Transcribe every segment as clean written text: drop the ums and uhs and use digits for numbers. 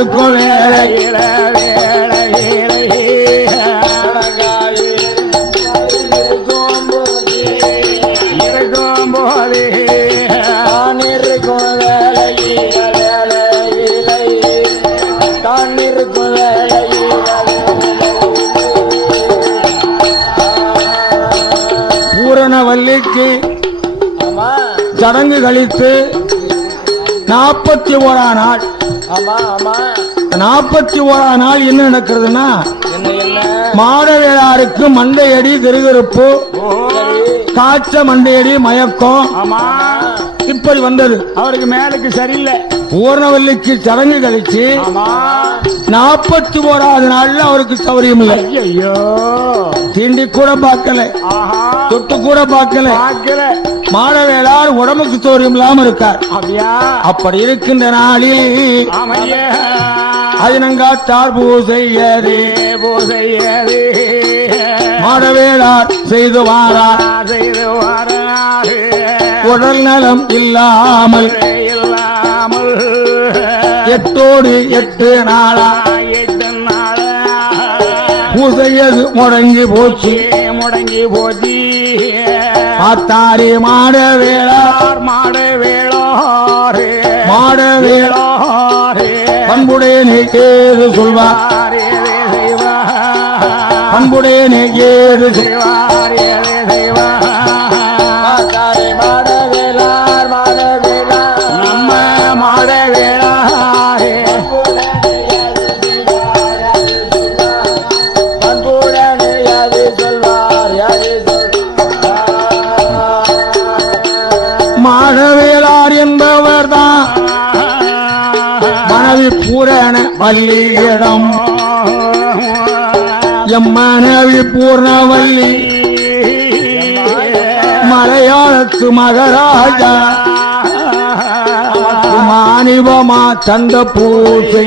இருக்கும் வேளையில இருக்கும் போது தான் இருக்கும் வேளையில தான் இருக்கும் வேளையில பூரணவல்லிக்கு சடங்கு கழித்து 41 நாள். 41 நாள் என்ன நடக்கிறதுனா மாடவேளாருக்கு மண்டையடி திருகருப்பு காய்ச்ச மண்டையடி மயக்கம் இப்படி வந்தது. அவருக்கு மேலுக்கு சரியில்லை. பூர்ணவல்லிக்கு சடங்கு கழிச்சு 41வது நாள்ல அவருக்கு சௌரியம் இல்லை. ஐயோ தீண்டி கூட பார்க்கல, தொட்டு கூட பார்க்கல. மாடவேளார் உடம்புக்கு சௌரியம் இல்லாம இருக்கார். அப்படி இருக்கின்ற நாளில் அதினங்காத்தார் பூசையது மாடவேளார் செய்து வாரார். உடல் நலம் இல்லாமல் 8 நாளா பூசையது முடங்கி போச்சு. பார்த்தாரி மாடவேளார் பண்புடையனே ஏது சொல்வார், பண்புடையனே ஏது செய்வார். நம்ம மாடவேளார் மாடவேளார் என்பவர் தான் மனைவி பூரண வல்லியிடம். எம் மனைவி பூர்ணவல்லி மலையாளத்து மகராஜா மாணிவமா சந்த பூசை.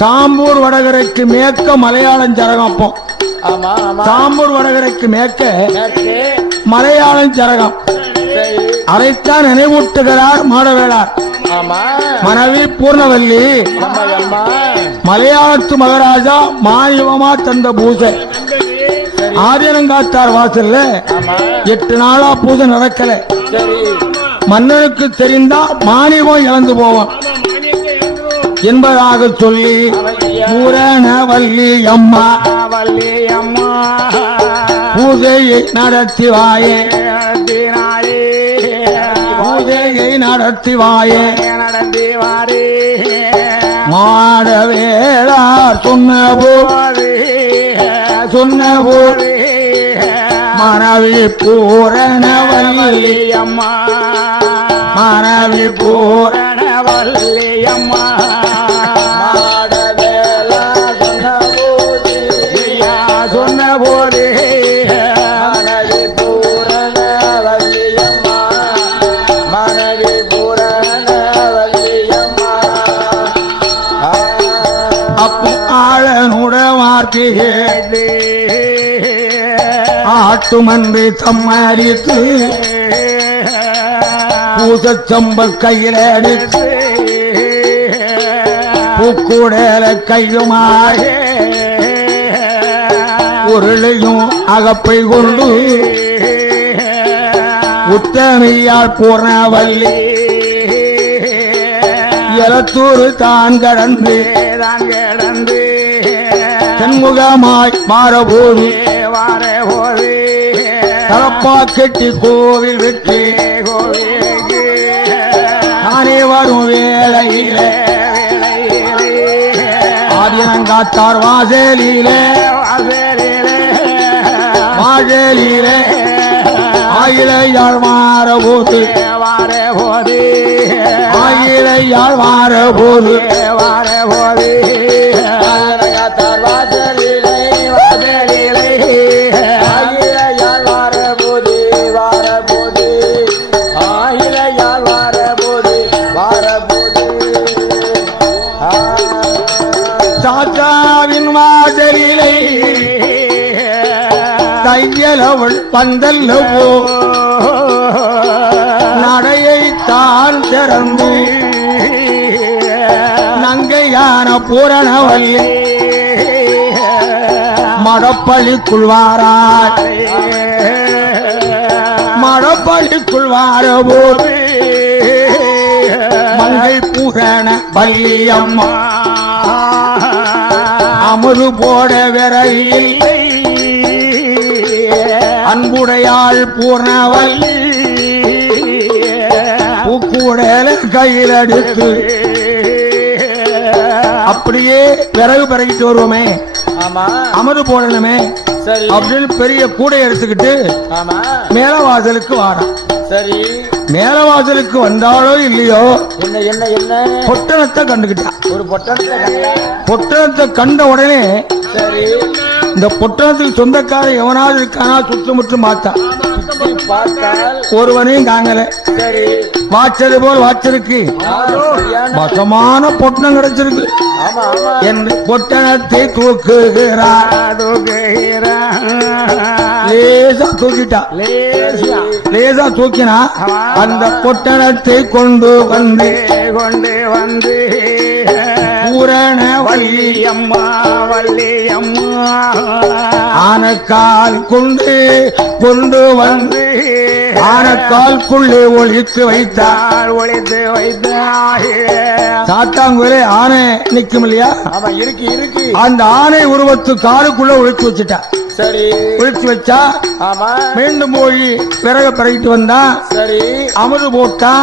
சாம்பூர் வடகரைக்கு மேற்க மலையாளம் சரகம். அப்போ சாம்பூர் வடகரைக்கு மேற்க மலையாளம் சரகம். அதைத்தான் நினைவூட்டுகிறார் மாடவேளார். மனைவி பூர்ணவல்லி மலையாளத்து மகாராஜா மாணிவமா தந்த பூசை. ஆதினங்காத்தார் வாசல்ல 8 நாளா பூஜை நடக்கல. மன்னனுக்கு தெரிந்தா மாணிவம் இழந்து போவான் என்பதாக சொல்லி பூரணவல்லி அம்மா பூஜையை நடத்திவாயே, பூஜையை நடத்திவாயே. மாடவேளார் சொன்னபோது மனைவி பூரணவல்லி அம்மா, மனைவி பூரணவல்லி அம்மா. சொன்னபோது மனைவி பூரணவல்லி அம்மா, மனைவி பூரணவல்லி அம்மா. அப்போ ஆளனுட வார்த்தையே ஆட்டுமன்று சம்மரித்து பூசச்சம்பல் கையில் எடுத்து பூக்கூடல கையுமாக உருளையும் அகப்பை கொண்டு உத்தமையால் பூர்ணவல்லி எலத்தூர் தான் கடந்து தென்முகமாய் மாறபோது தலப்பா கெட்டி கோவில் வெற்றி நானே வரும் வேளையிலே ஆதினங்காத்தார் வாசலிலே ஆயிலையாள் மாறபோது ஆயிலையாள் மாறபோது சாச்சாவின் வாசலிலே தையலவள் பந்தல்லவோ நடையை தான் திறந்து பூரணவல்லி மடப்பள்ளிக்குள் வாரார் மடப்பள்ளிக்குள் வாரபோது மங்கை பூரண வள்ளியம்மா அமுது போட விரையில் அன்புடையாள் பூர்ணவல்லி பூக்கூடல கையில் எடுத்து அப்படியே விறகு பிறகிட்டு வருவோமே அமது போடணுமே அப்படின்னு பெரிய கூடை எடுத்துக்கிட்டு மேலவாசலுக்கு வாரான். சரி, மேலவாசலுக்கு வந்தாலோ இல்லையோ என்ன என்ன என்ன பொட்டணத்தை கண்டுகிட்டான். ஒரு பொட்டணத்தை கண்ட உடனே சரி, இந்த பொட்டணத்துக்கு சொந்தக்காரன் எவனாவது இருக்கானா சுற்றுமுற்றும் பார்த்தான். ஒருவனையும் காங்கல. சரி, வாச்சது போல் வாச்சிருக்கு, மோசமான பொட்டணம் கிடைச்சிருக்கு என்று பொட்டணத்தை தூக்குகிறார். லேசா தூக்கிட்டா, லேசா தூக்கினா அந்த பொட்டணத்தை கொண்டு வந்து பூரண வள்ளியம்மா ஆனக்கால் கொண்டு வந்து ஆனக்கால்குள்ளே ஒழித்து வைத்தார். சாத்தாங்குலே ஆனை நிக்கும் இல்லையா, இருக்கு. அந்த ஆனை உருவத்து காலுக்குள்ள ஒழிச்சு வச்சுட்டா. சரி, ஒழிச்சு வச்சா மீண்டும் போய் விறக பிறகிட்டு வந்தா. சரி, அமுது போட்டா,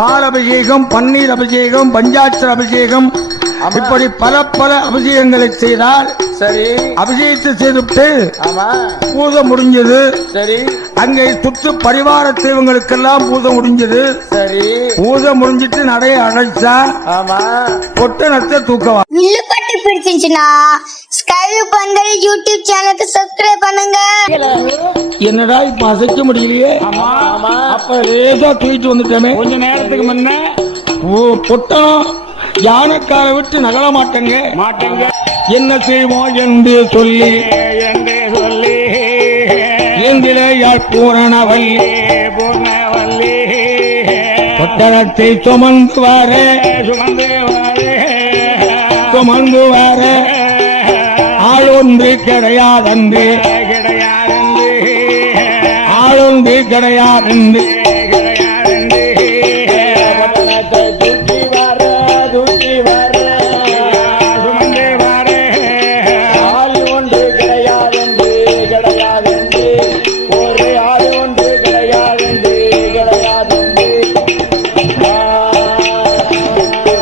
பால் அபிஷேகம், பன்னீர் அபிஷேகம், பஞ்சாட்சர அபிஷேகம், இப்படி பல பல அபிஷேகங்களை செய்தால். சரி, அபிஷேகத்தை செய்துவிட்டு பூஜை முடிஞ்சது. சரி, அங்கே சுற்று பரிவார தெய்வங்களுக்கெல்லாம் பூஜை முடிஞ்சது. சரி, பூஜை முடிஞ்சிட்டு நடைய அழைச்சா பொட்டணத்தை தூக்கவா. வில்லுப்பட்டு பிடிச்சிருச்சுன்னா ஸ்கைவியூ பந்தல் யூடியூப் சேனலுக்கு சப்ஸ்கிரைப் பண்ணுங்க. என்னடா இப்ப அசைக்க முடியலையே, அப்ப லேசா தூக்கிட்டு வந்துட்டோமே. கொஞ்ச நேரத்துக்கு முன்ன பொட்டணம் யானைக்கார விட்டு நகல மாட்டேங்க. என்ன செய்வோம் என்று சொல்லி எந்திரையாள் பூரணவல்லி பொட்டணத்தை சுமந்து வர ஆளொன்று கிடையாதன்று ஆளொன்று கிடையாதன்று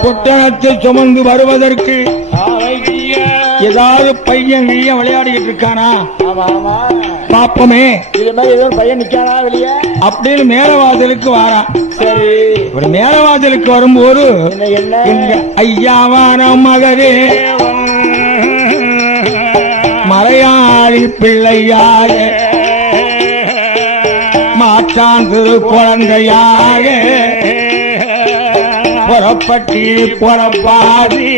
பொட்டணத்தில் சுமந்து வருவதற்கு ஏதாவது பையன் வெளியே விளையாடிட்டு இருக்கானா பாப்பமே. பையன் நிக்கானா வெளியே அப்படின்னு மேலவாசலுக்கு வாரான். சரி, இப்படி மேலவாசலுக்கு வரும்போது எங்க ஐயாவான மகரே மலையாளி பிள்ளையாக மாற்றான் திரு குழந்தையாக புறப்பட்டி புறப்பாதி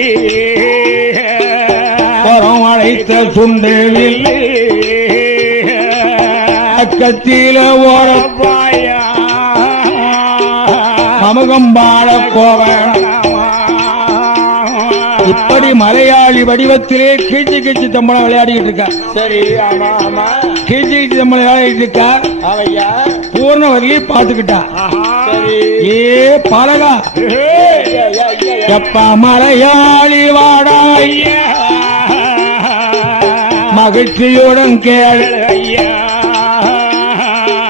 புறம் அழைத்த சுண்டலில் அக்கத்தில ஓரப்பாயா சமூகம்பாள கோவன் இப்படி மலையாளி வடிவத்திலே கீழ்ச்சி கீழ்ச்சி தம்பளம் விளையாடிட்டு இருக்கா. சரி, கீழ்ச்சி கீழ்ச்சி தம்பளம் விளையாடிட்டு இருக்கா. பூர்ணவல்லி பாத்துக்கிட்டா. ஏ பழகா எப்ப மலையாளி வாடா ஐயா மகிழ்ச்சியுடன் கேளு ஐயா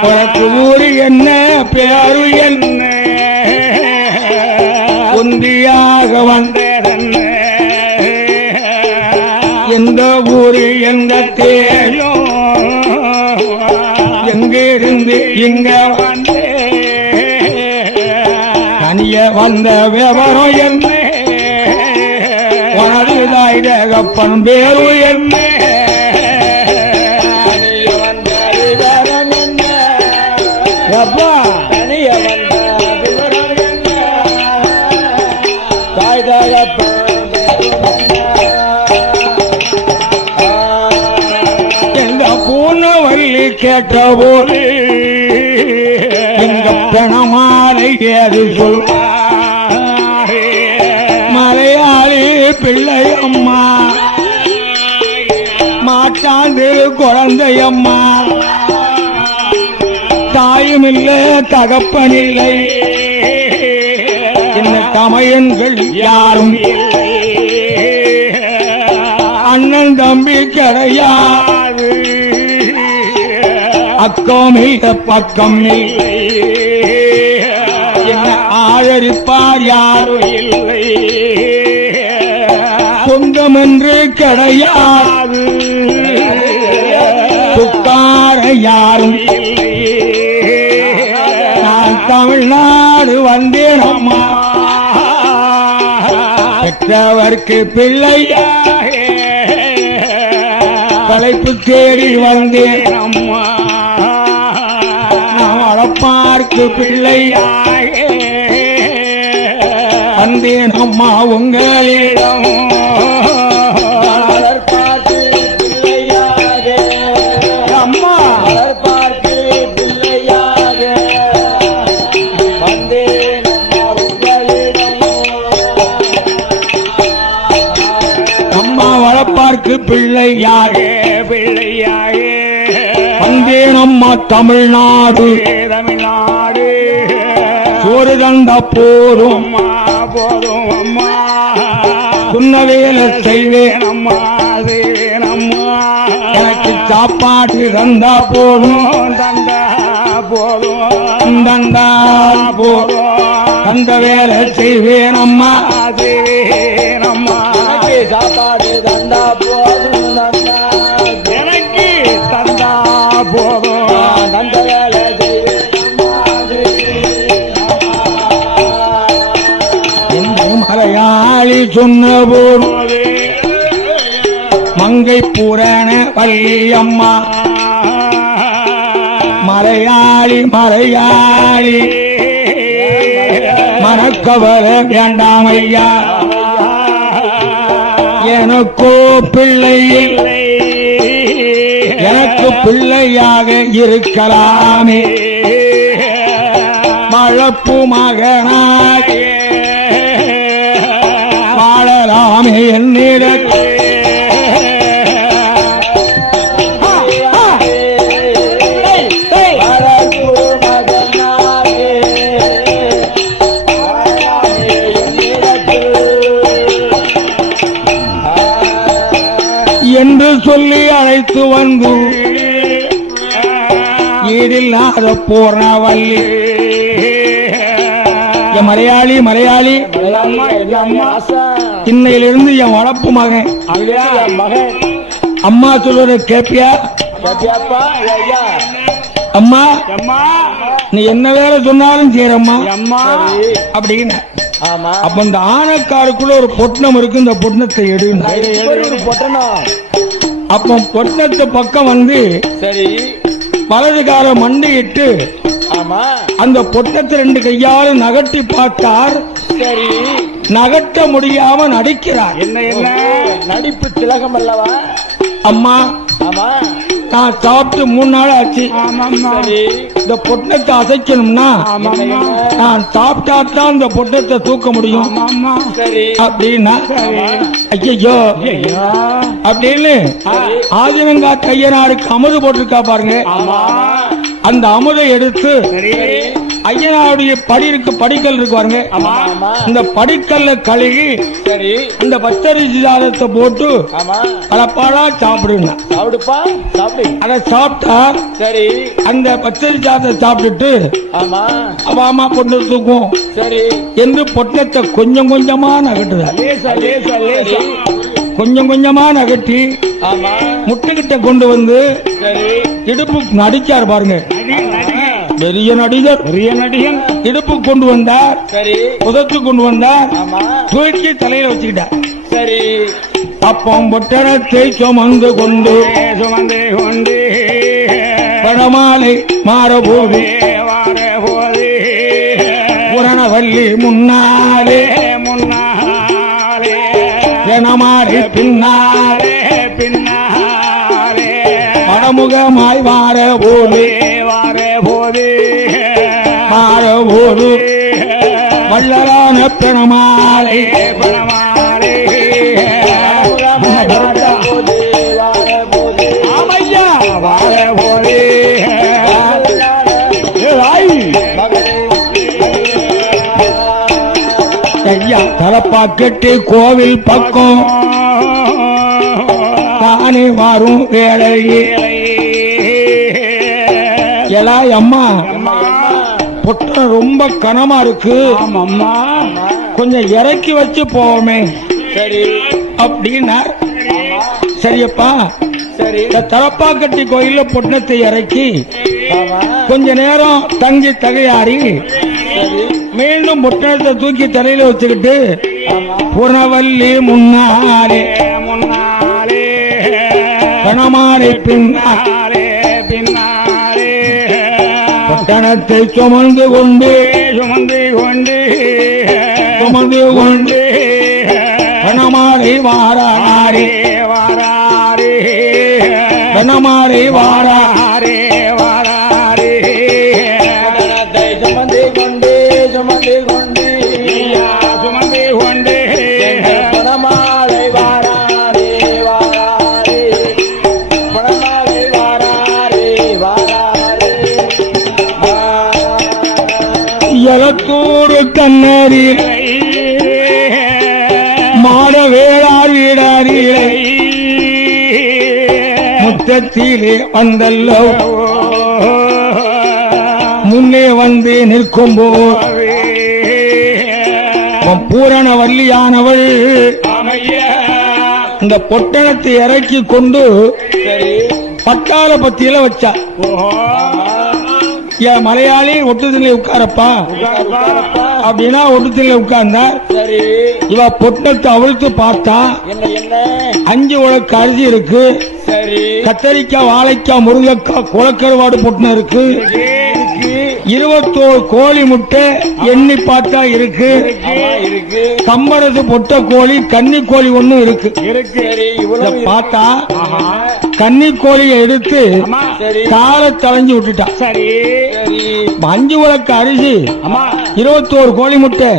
உனக்கு ஊரு என்ன பேரு என்ன ஒன்றியாக வந்தேன் எந்த ஊரு எந்த தேயும் எங்கிருந்து இங்க வந்தே தனிய வந்த விவரம் என்ன உனது தாய்கப்பன் பேரு என்ன தனிய வந்த விவரம் என்ன தாய் தகப்பன் பூர்ணவல்லி கேட்ட போது எங்க பணமாலை ஏது சொல் மலையாளி பிள்ளை அம்மா மாட்டாண்டு குழந்தையம்மா தாயும் இல்லை தகப்பனில்லை இந்த தமையன்கள் யாரும் இல்லை அண்ணன் தம்பி கிடையாது அக்கம் இல்லை பக்கம் இல்லை என்ன ஆதரிப்பார் யாரும் இல்லை சொந்தம் என்று கிடையாது துக்கார யாரும் இல்லை நான் தமிழ்நாடு வந்தேன் அம்மா பெற்றவர்க்கு பிள்ளையாக தலைப்பு தேடி வந்தேன் அம்மா நான் வளர்ப்பார்க்கு பிள்ளையாக வந்தேன் அம்மா உங்களிடம் வளர்ப்பார்க்கு பிள்ளையாக அம்மா வளர்ப்பார்க்கு பிள்ளையாக வந்தேன் அம்மா உங்களிடம் அம்மா வளர்ப்பார்க்கு பிள்ளையாக வந்தேன் அம்மா தமிழ்நாடு சோறு தந்த போதும் அம்மா சொன்ன வேலை செய்வேன் அம்மா எனக்கு சாப்பாடு தந்தா போதும் தந்த வேலை செய்வேன் அம்மா சாப்பாடு தந்தா போதும் எனக்கு தந்தா போதும் தந்த வேலை என்று மலையாளி சொன்ன போது மங்கை பூரண வள்ளியம்மா மலையாளி மனக்கவலை வேண்டாம் ஐயா எனக்கோ பிள்ளை இல்லை எனக்கு பிள்ளையாக இருக்கலாமே வளர்ப்பு மகனாக வாழலாமே என்னிடத்தே என்று சொல்லி அழைத்து வந்து ஈடில்லாத பூர்ணவல்லி மலையாளி இன்னையிலிருந்து என் வளர்ப்பு மகன் அம்மா சொல்வதை கேப்பியா அம்மா நீ என்ன வேலை சொன்னாலும் செய்யறம்மா அப்படின்னு அப்ப இந்த ஆனக்காருக்குள்ள ஒரு பொட்டணம் இருக்கு இந்த பொட்டணத்தை எடு அப்ப பொட்டணத்து பக்கம் வந்து சரி வலதுகார மண்டியிட்டு அந்த பொட்டத்தை 2 கையால நகட்டி பார்த்தார் சரி நகட்ட முடியாம நடிக்கிறார் என்ன நடிப்பு திலகம் அல்லவா அம்மா நான் சாப்பிட்டு 3 நாள் ஆச்சு இந்த பொட்டத்தை அசைக்கணும்னா நான் சாப்பிட்டா தான் இந்த பொட்டத்தை தூக்க முடியும் அப்படின்னா ஐயோ அப்படின்னு ஆதினங்கா கையனாருக்கு அமுது போட்டிருக்கா பாருங்க அந்த அமுதை எடுத்து ஐயனாருடைய படிக்கல் இருக்கு பாருங்க இந்த படிக்கல்ல கழுகி இந்த பச்சரிசி சாதத்தை போட்டு கலப்பாடா சாப்பிடுங்க அதை சாப்பிட்டா சரி அந்த பச்சரிசி சாதத்தை சாப்பிட்டுட்டு அம்மா பொண்ணு தூக்கும் என்று பொட்டத்தை கொஞ்சம் கொஞ்சமா நகட்டுதா கொஞ்சம் கொஞ்சமா நகட்டி முட்டுக்கிட்ட கொண்டு வந்து இடுப்பு நடிச்சார் பாருங்க பெரிய நடிகன் இடுப்பு கொண்டு வந்தார் உதத்து கொண்டு வந்தார் தூக்கி தலையில வச்சுக்கிட்டார் சரி அப்போ பொட்டணத்தை சுமந்து கொண்டு படமாலை மாறபோது புரணவல்லி முன்னாலே ஜனமாறி பின்னாலே படமுகமாய் மாறபோது வள்ளலான பெருமாளை ஐயா தலப்பாக்கெட்டு கோவில் பக்கம் தானே வரும் வேளையே எலா அம்மா பொட்டணம் ரொம்ப கனமா இருக்கு ஆமாம்மா கொஞ்சம் இறக்கி வச்சு போவோமே சரி அப்படின்னார். சரியப்பா சரி இந்த தலப்பாக்கட்டி கோயில்ல பொட்டணத்தை இறக்கி ஆமா கொஞ்ச நேரம் தங்கி தகையாறி சரி மீண்டும் பொட்டணத்தை தூக்கி தலையில வச்சுக்கிட்டு ஆமா புறவல்லி முன்னாலே முன்னாலே கணமாறி பின்னாலே பின்னாலே பொட்டணத்தை சுமந்து கொண்டு சுமந்து கொண்டு சுமந்து கொண்டு கணமாறி வாராரே வாராரே கணமாறி வாரா வாராரே வாராரே சுமந்து கொண்டு சுமந்து கொண்டு சுமந்து கொண்டு கணமாலை வாராரே வாராரே கணமாலை வாராரே வாராரே எலத்தூர் கண்ணறி மாட வேளார் வீடாரிலே முத்தத்திலே வந்தல்லோ முன்னே வந்து நிற்கும்போது பூரண வள்ளியானவள் இந்த பொட்டணத்தை இறக்கி கொண்டு பட்டாள பத்தியில வச்சா. என் மலையாளி ஒட்டுத்திலே உட்காரப்பா அப்படின்னா ஒட்டுத்திலே உட்கார்ந்தார். இவ பொட்டணத்தை அவிழ்த்து பார்த்தா 5 உலக்கு அரிசி இருக்கு, கத்தரிக்காய் வாழைக்காய் முருங்கைக்காய் குளக்கருவாடு பொட்டணம் இருக்கு, 21 கோழி முட்டை எண்ணி பார்த்தா இருக்கு, கம்பரது பொட்ட கோழி கன்னி கோழி ஒண்ணு இருக்கு. இத பார்த்தா கன்னி கோழியை எடுத்து காலை தளைஞ்சு விட்டுட்டா. 5 உலக்கு அரிசி, 21 கோழி முட்டை,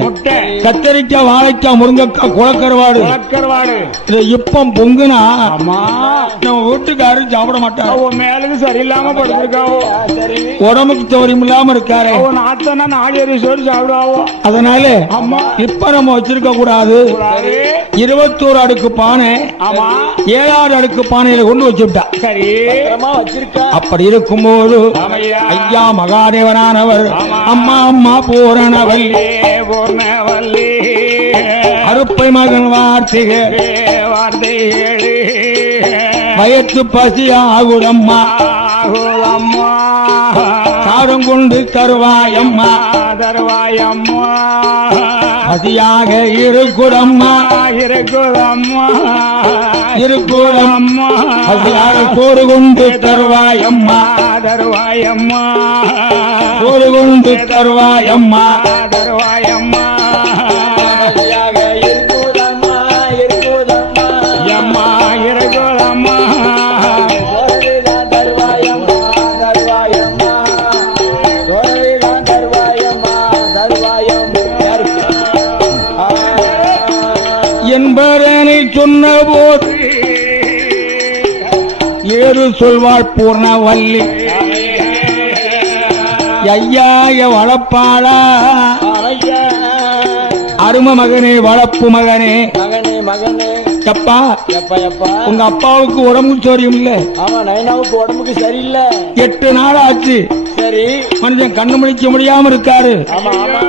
கத்தரிக்காய் வாழைக்காய் முருங்கைக்காய் குளக்கருவாடு இதை இப்ப பொங்குனா நம்ம வீட்டுக்காரு சாப்பிட மாட்டாங்க. மேலுக்கு சரியில்லாம படுத்திருக்காவோ உடம்புக்கு சௌரியம் இல்லாம இருக்காரு. நாத்தனா நாகரி சோறு சாப்பிடுவாவோ. அதனால இப்ப நம்ம வச்சிருக்க கூடாது. 21 அடுக்கு பானை 7 அடுக்கு பானையில கொண்டு வச்சுட்டா. சரி வச்சிருக்கா. அப்படி இருக்கும்போது ஐயா மகாதேவனானவர் அம்மா அம்மா பூரணவல்லி பூர்ணவல்லி அருப்பை மகன் வார்த்திகை வார்த்தைகளே வயத்து பசி ஆகுதம்மா அம்மா சாரம் கொண்டு தருவாயம்மா தருவாயம்மா பசியாக இருக்குதம்மா இருக்குதம்மா இருக்குதம்மா பசியாக சோறு கொண்டு தருவாயம்மா தருவாயம்மா சோறு கொண்டு தருவாயம்மா தருவாயம்மா எம்மா இருக்குதம்மா என்பதனை சொன்ன போது ஏறு சொல்வாள் பூர்ணவல்லி ஐயாய வளப்பாளா அரும மகனே வளப்பு மகனே எப்பா உங்க அப்பாவுக்கு உடம்புக்கு சோரியம் இல்ல. ஆமா நைனாவுக்கு உடம்புக்கு சரியில்லை. 8 நாள் ஆச்சு. சரி மனுஷன் கண்ணு முடிக்க முடியாம இருக்காரு. ஆமா ஆமா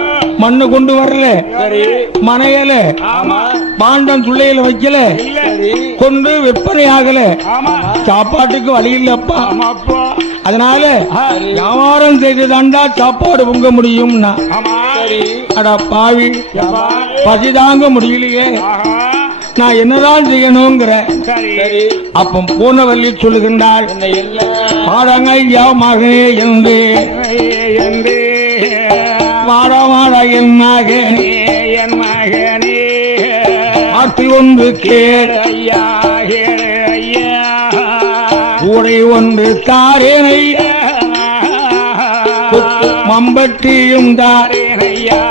மண்ணு கொண்டு வரல, சரி மனையல, ஆமா பாண்டம் துள்ளையில வைக்கல, சரி கொண்டு விற்பனை ஆகல, ஆமா சாப்பாட்டுக்கு வழி இல்லப்பா. அப்பா அதனால வியாபாரம் செய்து தாண்டா சாப்பாடு பொங்க முடியும்னா. ஆமா சரி அடா பாவி பசிதாங்க முடியலையே, நான் என்னதான் செய்யணுங்கிற. சரி அப்ப பூர்ணவல்லி சொல்லுகின்றாள் பாடங்க ஐயா மகனே என்று என்று வாட வாட என் மகனே என் மகனே ஆற்றி ஒன்று கேள் ஐயா ஏழு ஐயா கூடை ஒன்று தாரேன் ஐயா மம்பட்டியும் தாரேன் ஐயா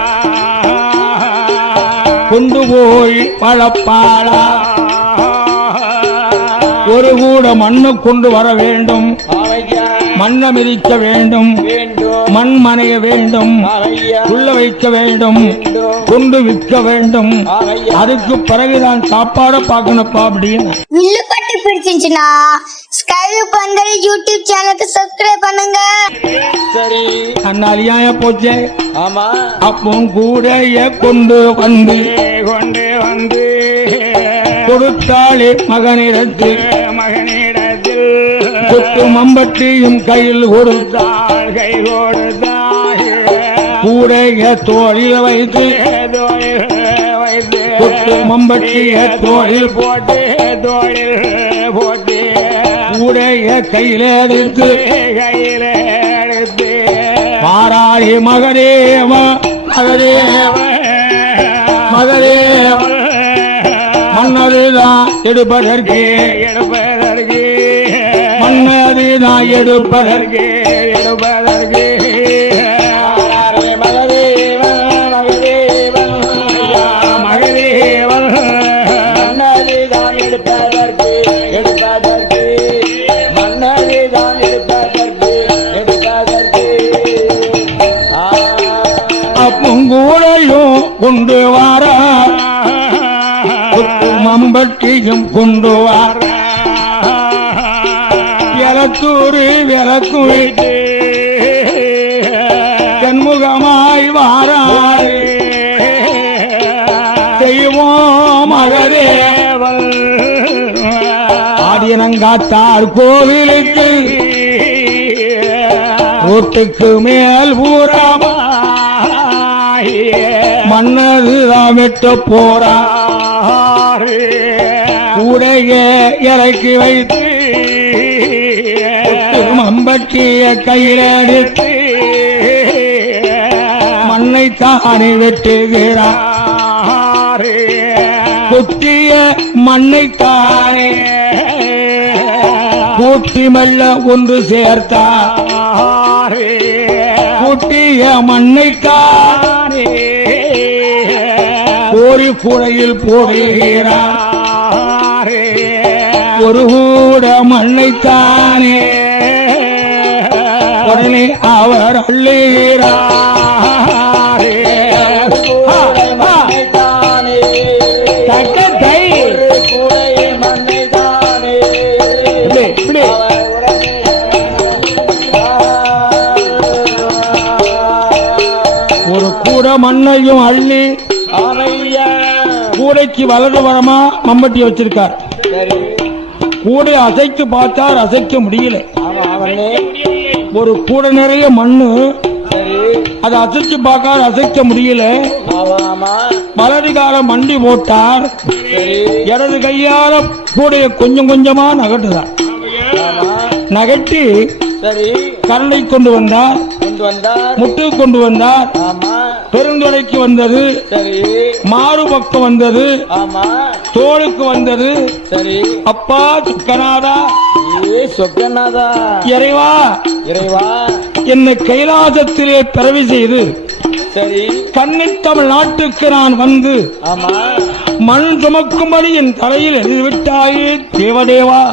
கொண்டு போய் வளப்பாளா ஒரு கூட மண்ணு கொண்டு வர வேண்டும். மண்ண மிதிக்க வேண்டும், மண் மனைய வேண்டும், உள்ள வைக்க வேண்டும், கொண்டு விற்க வேண்டும். அதுக்கு பிறகுதான் சாப்பாட பார்க்கணுப்பா அப்படின்னு. வில்லுப்பட்டு பிடிச்சிருந்துச்சுன்னா ஸ்கைவியூ பந்தல் யூடியூப் சேனலுக்கு சப்ஸ்கிரைப் பண்ணுங்க. சரி அண்ணாலியாய போச்சே. ஆமா அப்போ கூட கொண்டு வந்து கொடுத்தாளே மகனிடத்தில் கொத்து மம்பட்டியும் கையில் கொடுத்தாள். கை கொடுத்தாள் கூடைய தோளில் வைத்து கொத்து மம்பட்டிய தோளில் போட்டு தோளில் போட்டு கூடைய கையில எடுத்து கையில எடுத்து மாறாளி மகதேவ மகதேவ மகதேவ மன்னதுதான் எடுப்பதற்கு எடுப்பதற்கு மன்னதுதான் எடுப்பதற்கு எடுப்பதற்கு மகதேவன் மகதேவன் மகதேவன் மன்னதிதான் எடுப்பதற்கு எடுப்பதற்கு மன்னதிதான் எடுப்பதற்கு எடுப்பதற்கு அப்பூடையும் கொண்டு வார மம்பட்டியும் கொண்டு வார விளத்தூரி விளக்கும் வைத்து கண்முகமாய் வாராய் செய்வோம் மகதேவன் ஆதினங்காத்தார் கோவிலுக்கு ரோட்டுக்கு மேல் ஊராமா மன்னதுதான் வெட்ட போறா கூடைய இறக்கி வைத்து மம்பட்டிய கையில் எடுத்து மண்ணை தானே வெட்டுகிறார். கொத்திய மண்ணை தானே கூட்டி மெல்ல ஒன்று சேர்த்தார். கூட்டிய மண்ணை தானே கோரி கூடையில் போடுகிறார். ஒரு கூட மண்ணைத்தானே உடனே அவர் அள்ளுகிறார். மண்ணைத்தானே தக்கத்தை கூடைய மண்ணைத்தானே இப்படி ஒரு கூட மண்ணையும் அள்ளி ஆமையா கூடைக்கு வலது வரமா மம்பட்டி வச்சிருக்கார். சரி கூடை அசைத்து பார்த்தார், அசைக்க முடியல. ஆமா அவனே ஒரு கூட நிறைய மண்ணு, சரி அதை அசைச்சு பார்க்கார், அசைக்க முடியல. ஆமா ஆமா வலது கால மண்டி போட்டார். சரி இடது கையால கூடைய கொஞ்சம் கொஞ்சமா நகட்டுதார். ஆமா நகட்டி சரி கரண்டை கொண்டு வந்தார், கொண்டு வந்தார் முட்டு கொண்டு வந்தார். ஆமா பெருந்துடைக்கு வந்தது, சரி மாறு பக்கம் வந்தது, ஆமா தோளுக்கு வந்தது. சரி அப்பா சுக்கநாதா, ஏ சொக்கநாதா இறைவா, இறைவா என்னை கைலாசத்திலே பிறவி செய்து சரி கன்னித் தமிழ் நாட்டுக்கு நான் வந்து ஆமா மண் சுமக்கும்படி என் தலையில் எழுதிவிட்டாயே தேவதேவா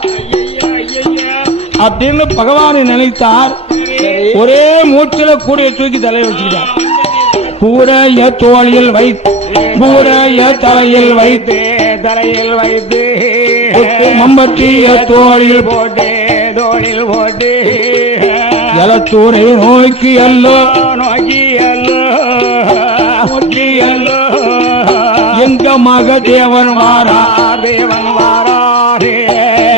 அப்படின்னு பகவானை நினைத்தார். சரி ஒரே மூச்சில கூடைய தூக்கி தலையை வச்சுக்கிட்டார். கூடைய தோளில் வைத்து கூடைய தலையில் வைத்து தலையில் வைத்து மம்பட்டிய தோளில் போட்டு தோளில் போட்டு எலத்தூரை நோக்கி அல்லோ நோக்கி அல்லோ நோக்கி அல்லோ எங்க மகதேவன் வாரா, தேவன் வாராரே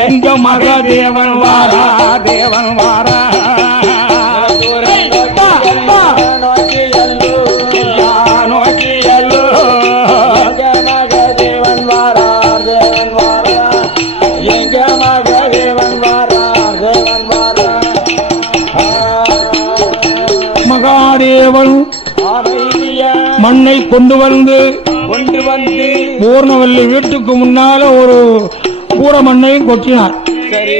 எங்க மகதேவன் வாரா, தேவன் வாரா நோக்கி எல்லோ நோக்கி அல்லோ மகதேவன் வாரார் தேவன் வாரார் எங்க மகதேவன் வாரார் தேவன் வாரார் மகாதேவன் ஆமையா மண்ணை கொண்டு வந்து கொண்டு வந்து பூர்ணவல்லி வீட்டுக்கு முன்னால ஒரு கூட மண்ணையும் கொட்டினார். சரி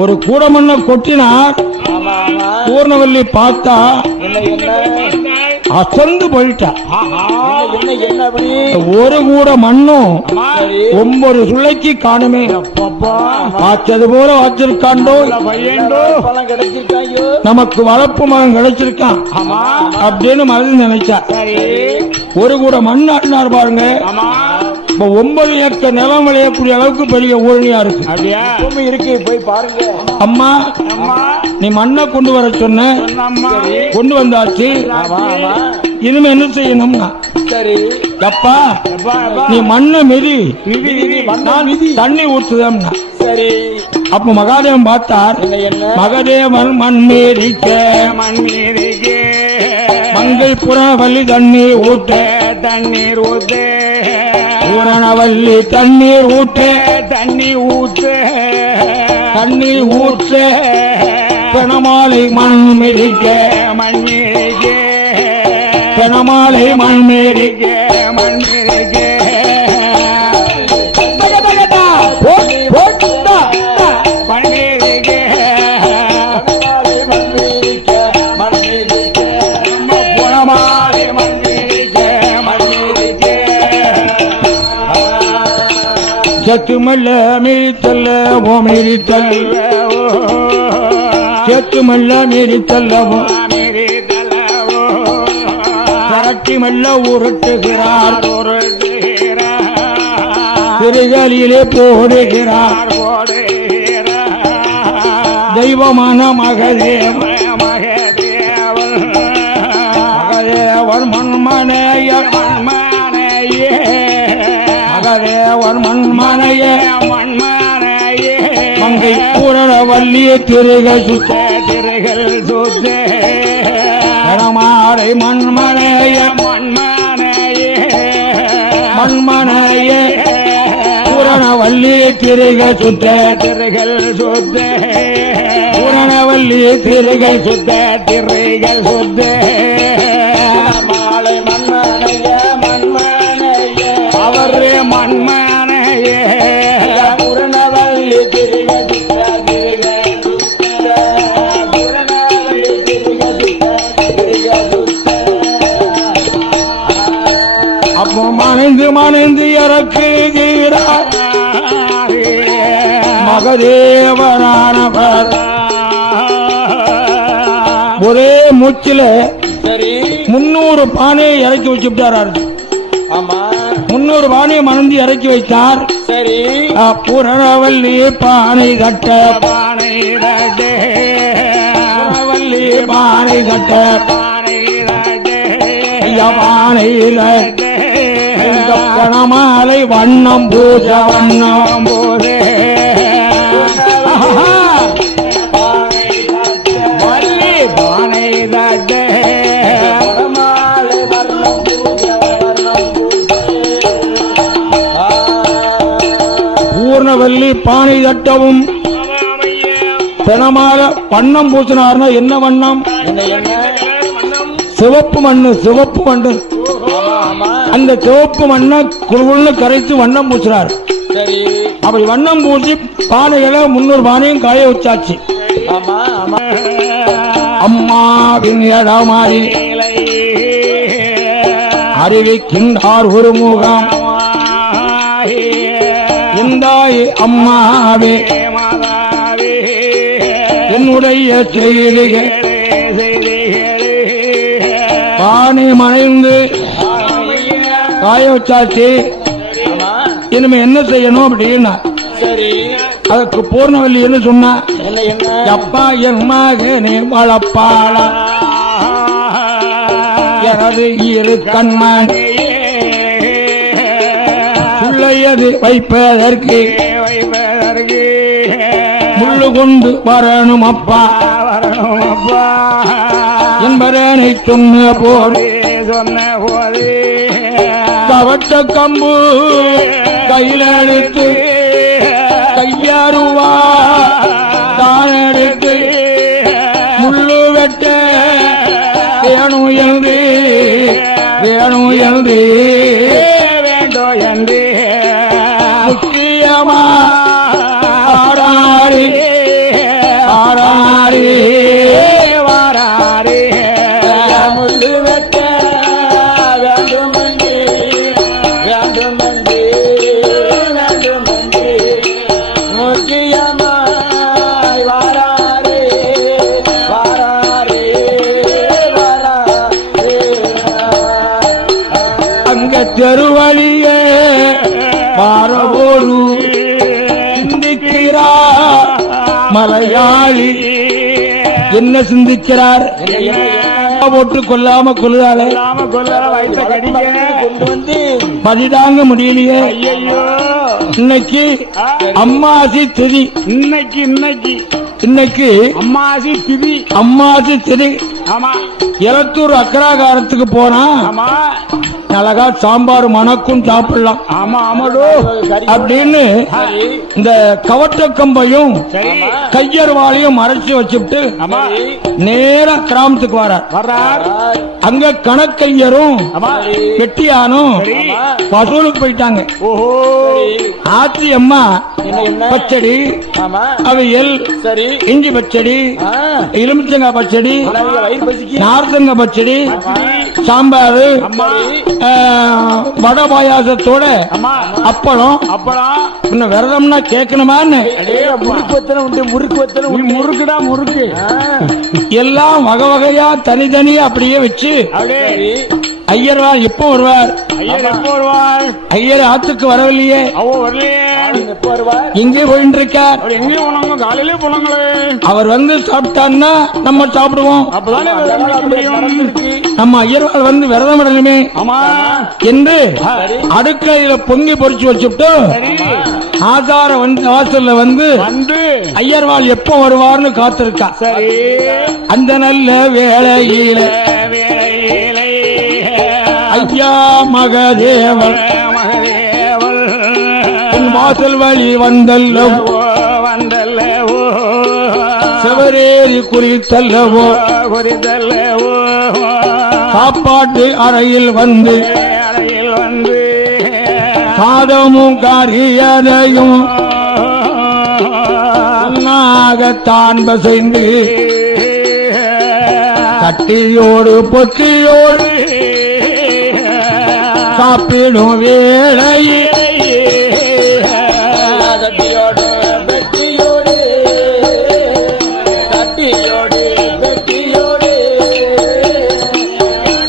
ஒரு கூட மண்ணை கொட்டினார். ஆமா ஆமா பூர்ணவல்லி பார்த்தா என்ன என்ன அசந்து போயிட்டா. என்ன என்ன அப்படி ஒரு கூட மண்ணும் சரி 9 சுள்ளைக்கு காணுமே. வாச்சது போல வச்சிருக்காண்டோ பையன்டோ பழம் கிடைச்சிருக்காயோ நமக்கு வளர்ப்பு மரம் கிடைச்சிருக்கான் ஆமா அப்படின்னு மனதில் நினைச்சா. சரி ஒரு கூட மண் ஆட்டினார் பாருங்க. ஆமா இப்ப 9 ஏக்கர் நிலம் விளையக்கூடிய அளவுக்கு பெரிய ஊரணியா இருக்கு. அப்படியா பூமி இருக்கு போய் பாருங்க அம்மா அம்மா நீ மண்ணை கொண்டு வர சொன்ன, அம்மா கொண்டு வந்தாச்சு. ஆமா ஆமா இனிமே என்ன செய்யணும்னா, சரி அப்பா அப்பா அப்பா நீ மண்ணை மிதி, விதி விதி நான் தண்ணி ஊற்றுதம்னா. சரி அப்ப மகாதேவன் பார்த்தார். என்ன என்ன மகதேவன் மண் மேரிக்க மண் மீறிக்கே மங்கை புறவல்லி தண்ணீர் ஊட்ட, தண்ணீர் ஊத்து பூரணவல்லி தண்ணீர் ஊட்ட, தண்ணி ஊத்து தண்ணீர் ஊற்ற பெணமாலை மண் மிதிக்க, மண் மீறிக்கே பெணமாலை மண் மேரிக்க. மண் மீறிக்கே மண் மீறிக்கே புறமாறி மண் மீறிக்கே மண் மீறிக்கே செத்துமல்ல மீறித்தல்ல ஓ மீறித்தல், செத்துமல்ல மீறித்தல்லவோ மீறி தலவோ சரட்டி மெல்ல உருட்டுகிறார், ஒரு சிறுகளிலே போடுகிறார் தெய்வமான மகதேவ. மகதேவர் மண்மனைய, மகதேவர் மண்மனைய மங்கை பூரணவல்லிய திருக சுத்த, திரைகள் சுத்த பெணமாலை மண்மனைய மண்மனைய பூரணவல்லிய திருக சுத்த, திரைகள் சுத்த பூரணவல்லிய திருகை சுத்த. திரைகள் சுத்த மாலை மண்மனைய மண்மனைய அவரே மண்மனையே புரணவல்லி திரிக சுத்த திரிக சுத்த புரணவல்லி திரிக சுத்த திரிக சுத்த அப்போ மனைந்து மனைந்து இறக்குகிறார் மகதேவரானவர். ஒரே மூச்சில சரி 300 பானையை இறக்கி வச்சுட்டார். ஆமா 300 பானையை மணந்து இறக்கி வைத்தார். சரி பூரணவல்லி பானை கட்ட, பானை ரடே பூரணவல்லி பானை கட்ட, பானை ரடே ஐயா பானையில இந்த பணமாலை வண்ணம் பூஜ வண்ணம் போதே வள்ளி பானை ரடே மாலை வர்ணம் பூஜ வர்ணம் பூர்ணவல்லி பானை தட்டவும் பிணமால வண்ணம் பூசினார்னா என்ன வண்ணம்? சிவப்பு மண்ணு, சிவப்பு மண்ணு. அந்த சிவப்பு மண்ணை குழுன்னு கரைத்து வண்ணம் பூசினார். சரி அப்படி வண்ணம் பூசி பானைகளை 300 பானையும் காய வச்சாச்சு. ஆமா ஆமா அம்மாவின் இடமாறி அறிவிக்கின்றார் ஒரு முகம். இந்தாய் அம்மாவே என்னுடைய செய்திகள் பானை மறைந்து காய வச்சாச்சு. இனிமே என்ன செய்யணும் அப்படின்னா, சரி அதுக்கு பூர்ணவல்லி என்ன சொன்னா, என்ன என்ன அப்பா என் மகனே வளப்பாளா எனது இரு கண்மன் பிள்ளையது வைப்பதற்கு முள்ளு கொண்டு வரணும் அப்பா வரணும் அப்பா என்பதனை சொன்ன போது சொன்ன போது தவட்ட கம்பு கையில் எடுத்து கையாருவா தான் எடுத்து முள்ளு வெட்ட வேணும் என்று வேணும் என்று வேண்டோ என்று முக்கியமா ஆடாரி ஆடாரி வாராரே முள்ளு வெட்ட தெருவழியே பாரவோடு சிந்திக்கிறார் மலையாளி. என்ன சிந்திக்கிறார்? போட்டு கொல்லாம கொள்ளாலே கொண்டு வந்து பதிதாங்க முடியலையே. இன்னைக்கு அம்மாசி திதி. இன்னைக்கு அம்மாசி திதி. அம்மாசி திதி. ஆமா எலத்தூர் அக்கராகாரத்துக்கு போனா ஆமா அழகா சாம்பார் மணக்கும் சாப்பிடலாம். ஆமா ஆமாடோ அப்படின்னு இந்த கவட்ட கம்பையும் சரி கையர்வாளையும் மறைச்சு வச்சுட்டு ஆமா நேரா கிராமத்துக்கு வர்றார். அங்க கணக்கையரும் ஆமா வெட்டியானும் சரி வசூலுக்கு போயிட்டாங்க. ஓஹோ ஆச்சி அம்மா என்ன பச்சடி, ஆமா அவியல், சரி இஞ்சி பச்சடி, எலுமிச்சங்காய் பச்சடி, வயிறு பசிக்கு நார்த்தங்காய் பச்சடி, சாம்பார், அம்மா வடை பாயாசத்தோட அம்மா அப்பளம். அப்பலாம் இன்னும் விரதம்னா கேட்கணுமான்னு முறுக்கு வத்தனை உண்டு, முறுக்கு வத்தனை நீ முறுக்குடா முறுக்கு எல்லாம் வகை வகையா தனித்தனியா அப்படியே வச்சு அப்படியே ஐயர்வாள் எப்போ வருவார்? ஐயர் எப்போ வருவார்? ஐயர் ஆத்துக்கு வரவில்லையே, அவ வரலையே. எப்ப வருவார்? இங்கே போயிட்டு இருக்கார். அவர் எங்கேயும் போனாங்க, காலையிலே போனாங்களே. அவர் வந்து சாப்பிட்டான்னா நம்ம சாப்பிடுவோம். அப்பதானே விரதம் இருக்க முடியும். நம்ம ஐயர்வாள் வந்து விரதம் விடணுமே ஆமா என்று அடுக்கையில பொங்கி பொறிச்சு வச்சுட்டு சரி ஆதார வந்து வாசல்ல வந்து வந்து ஐயர்வாள் எப்போ வருவார்னு காத்திருக்கா. சரி அந்த நல்ல வேளையில வேலையிலே ஐயா மகதேவன் மகதேவல் உன் வாசல் வழி வந்தல்லவோ, வந்தல்லவோ செவரேறி குறித்தல்லவோ, குறித்தல்லவோ சாப்பாட்டு அறையில் வந்து அறையில் வந்து சாதமும் காரியதையும் நாகத்தான் பசைந்து கட்டியோடு பொத்தியோடு சாப்பிடும் வேளையிலே தட்டியோடு வெட்டியோடு தட்டியோடு வெட்டியோடு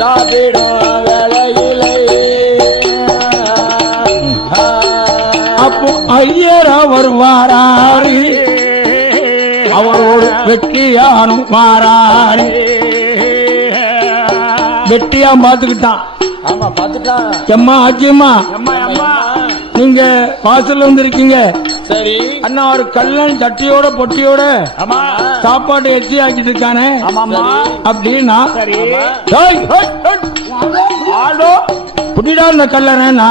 சாப்பிடும் வேளையிலே அப்போ ஐயர் அவர் வாராரு, அவரோடு வெட்டியானும் வாராரு. வெட்டியா பாத்துக்கிட்டான். ஆமா பாத்துட்டான். எம்மா ஆச்சியம்மா அம்மா அம்மா நீங்க வாசல்ல வந்திருக்கீங்க. சரி அண்ணா ஒரு கல்லன் சட்டியோட பொட்டியோட அம்மா சாப்பாடு எச்சி ஆக்கிட்டு இருக்கானே ஆமாம்மா அப்படின்னா சரி டேய், ஆளோ புடிடா இந்த கல்லனை.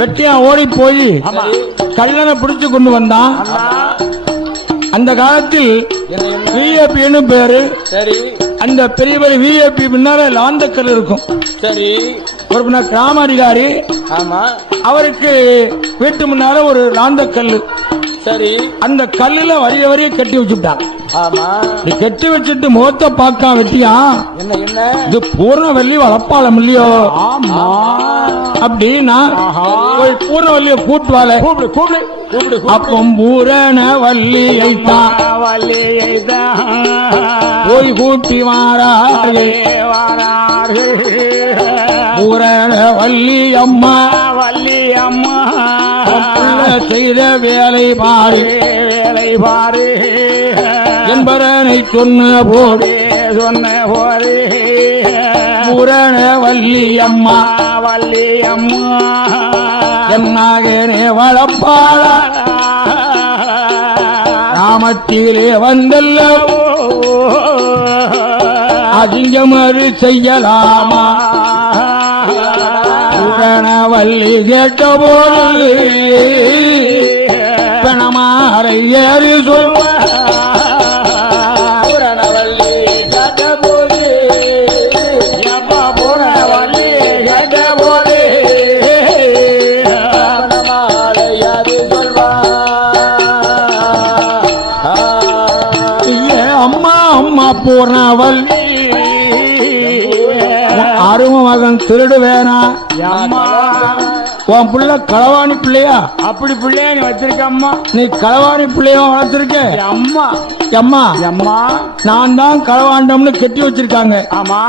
வெட்டியா ஓடி போய் ஆமா கல்லனை பிடிச்சு கொண்டு வந்தான். அம்மா அந்த காலத்தில் என்ன என்ன விஐபின்னு பேரு. சரி அந்த பெரிய பெரிய விஐபி பின்னால லாந்தக்கல் இருக்கும். சரி ஒரு கிராம அதிகாரி, ஆமா அவருக்கு வீட்டு முன்னால ஒரு லாந்தக்கல். சரி அந்த கல்லுல வரிய வரிய கட்டி வச்சுட்டாங்க. ஆமா இப்படி கட்டி வச்சுட்டு முகத்தை பார்க்க வெட்டியா, என்ன என்ன இது பூர்ணவல்லி வளர்ப்பாளம் இல்லையோ ஆமா அப்படின்னா போய் பூர்ணவல்லிய கூட்டுவாள. கூப்பிடு கூப்பிடு கூப்பிடு அப்போ பூரணவல்லியைத்தான் வள்ளியைதான் போய் கூட்டி வாராளே. வாரார்கள் பூரணவல்லி அம்மா வள்ளி அம்மா செய்த வேலை பாரு வேலை பாரு என்பதனை சொன்ன போது சொன்ன போது பூரணவல்லி அம்மா வள்ளி அம்மா என் மகனே வளப்பாளா ராமத்திலே வந்தல்லவோ அதிகமறு செய்யலாமா. பூரணவல்லி கேட்டபோது பணமாறை ஏறி சொல்வார். பூரணவல்லி காட்டபோது எப்பா பூரணவல்லி கேட்டபோது பணமாலை யாரு அம்மா அம்மா பூர்ணவல்லி அரும மகன் திருடு வேணா அம்மா உன் புள்ள களவாணி பிள்ளையா? அப்படி பிள்ளைய நீ வச்சிருக்க அம்மா. நீ களவாணி பிள்ளையா வளர்த்திருக்க? என் அம்மா. அம்மா அம்மா. நான் தான் களவாண்டம்னு கெட்டி வச்சிருக்காங்க. ஆமா.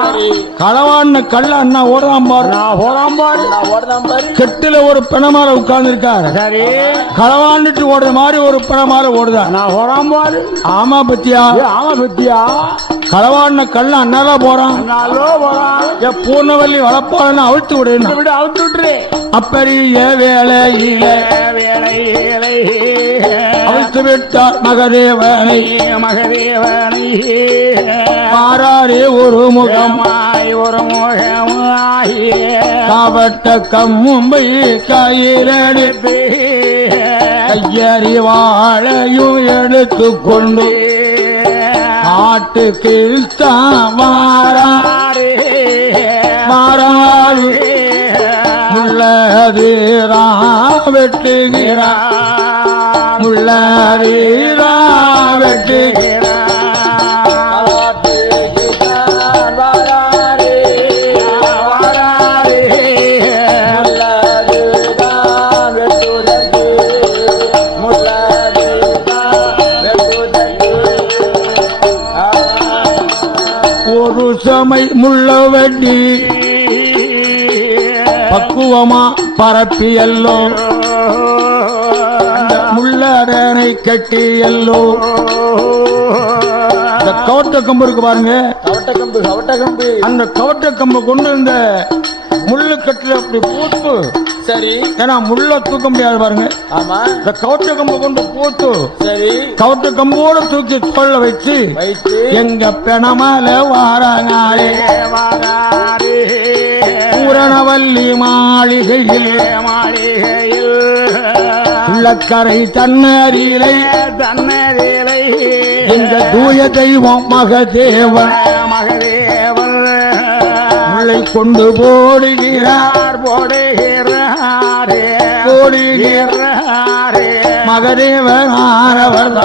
களவாண்ட கள்ள அண்ணா ஓடுறான் பாரு. நான் போறான் பாரு. நான் ஓடுதான் பாரு. கெட்டுல ஒரு பிணமால உட்கார்ந்து இருக்காரு. சரி. களவாண்டுட்டு ஓடுற மாதிரி ஒரு பிணமால ஓடுதா. நான் போறான் பாரு. ஆமா பத்தியா? ஆமா பத்தியா? களவாண்ட கள்ள அண்ணாதான் போறான். நாளோ போறான். பூர்ணவல்லி வளர்ப்பாளன்னு அவிழ்த்து விடுன்னு விட அவுத்து விட்டுரு. அப்பரிய வேலையில வேலை அவிழ்த்து விட்டார் மகதேவனை. மகதேவனை மாறாரே ஒரு முகம் ஒரு முகமாய் காவட்ட கம்மும்பை கையிலெடுத்து கையறி வாழையும் எடுத்துக்கொண்டு ஆட்டுக்கு மாறாறு மாறாறு முள்ளதீரா வெட்டுகிறா முள்ளதீரா வெட்டுகிறா ஒரு சமை முள்ள வெட்டி பக்குவமா பரப்பி எல்லோ முள்ளடனை கட்டி எல்லோ இந்த கவட்ட கம்பு இருக்கு பாருங்க. கவட்டக்கம்பு அந்த கவட்ட கம்பு கொண்டு இந்த முள்ளு கட்டுல அப்படி போட்டு. சரி. ஏன்னா முள்ள தூக்க முடியாது பாருங்க. ஆமா. இந்த கவட்ட கம்பு கொண்டு போட்டு சரி. கவட்ட கம்போட தூக்கி தோல்ல வச்சு எங்க பெணமால வாராங்காலே பூரணவல்லி மாளிகையில் உள்ளக்கரை தன்னறிலை இந்த தூய தெய்வம் மகதேவன் முல்லை கொண்டு போடுகிறார் மகதேவன் ஆனவர்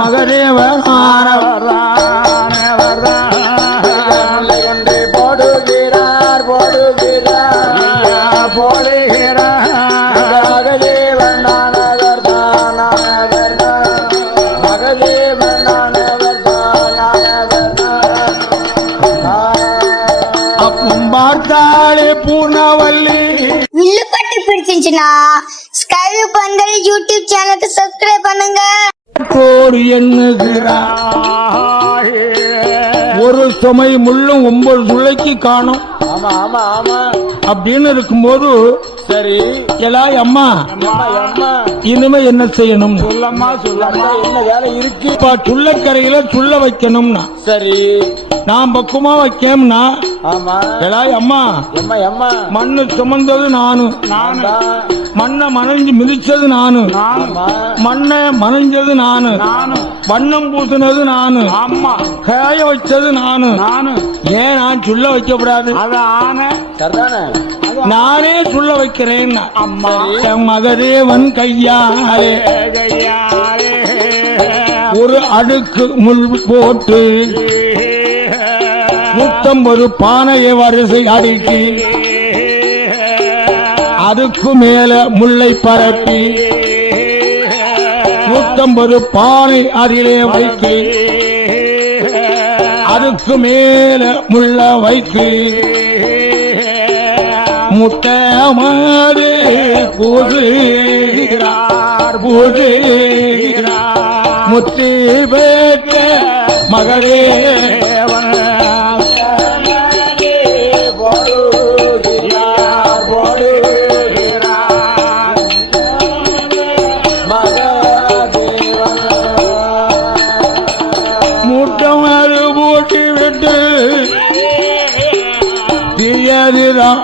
மகதேவன் ஆனவர் பார்த்தாலே பூர்ணவல்லி. வில்லுப்பட்டு பிடிச்சிருந்துச்சுன்னா ஸ்கைவியூ பந்தல் யூடியூப் சேனலுக்கு சப்ஸ்கிரைப் பண்ணுங்க. கோடி எண்ணுகிறார் ஒரு சுமை முள்ளும் 9 சுளைக்கு காணும். ஆமா ஆமா ஆமா அப்படின்னு இருக்கும்போது சரி. எல்லாம் அம்மா அம்மா இனிமே என்ன செய்யணும்? சொல்லம்மா சொல்லம்மா. என்ன வேலை இருக்கு? இப்ப சுள்ளக்கரையில சுள்ள வைக்கணும்னா சரி. நான் பக்குவமா வைக்கணும்னா ஆமா. எல்லாம் அம்மா எம்மா எம்மா மண்ணு சுமந்தது நானு மண்ணை மனைஞ்சு மிதிச்சது நானு மண்ணை மனைஞ்சது நானு வண்ணம் பூசினது நானு காய வச்சது நானு ஏன் நான் சுள்ள வைக்கப்படாது? நானே சுள்ள வைக்கிறேன். மகதேவன் கையாலே ஒரு அடுக்கு முள் போட்டு 150 பானையை வரிசை அடுக்கி அதுக்கு மேல முல்லை பரப்பி 150 பானை அதிலே வைத்து அதுக்கு மேல முள்ள வைத்து முட்டை மாறு பூசுகிறார் முத்தி பேட்ட மகதேவன்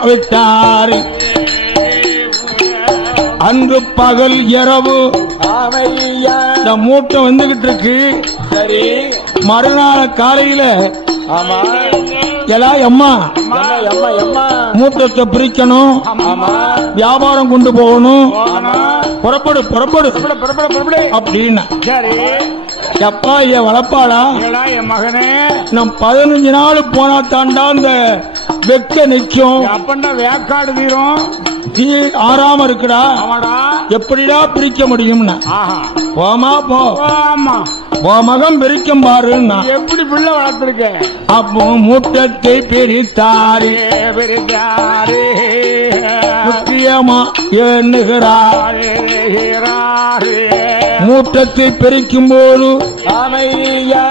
விட்டார். அன்று பகல் இரவு இந்த மூட்டை வந்துகிட்டு இருக்கு. சரி. மறுநாள் காலையில ஆமா எல்லாம் அம்மா மூட்டத்தை பிரிக்கணும். வியாபாரம் கொண்டு போகணும். புறப்படு புறப்படு அப்படின்னா எப்பா என் வளர்ப்பாளா என் மகனே நம் 15 நாள் போனா தாண்டா இந்த வெக்க நிக்கும், அப்பண்டா வேக்காடு தீரும். தீ ஆறாம இருக்குடா, ஆமாடா. எப்படிடா பிரிக்க முடியும்னா, ஆஹா. போமா போ, ஆமா. உன் மகன் பிரிக்கும் பாருன்னா. எப்படி பிள்ளை வளர்த்திருக்க? அப்போ மூட்டத்தை பிரித்தாரு, பிரிக்காரே. முக்கியமா எண்ணுகிறார். மூட்டத்தை பிரிக்கும் போது ஆமையா.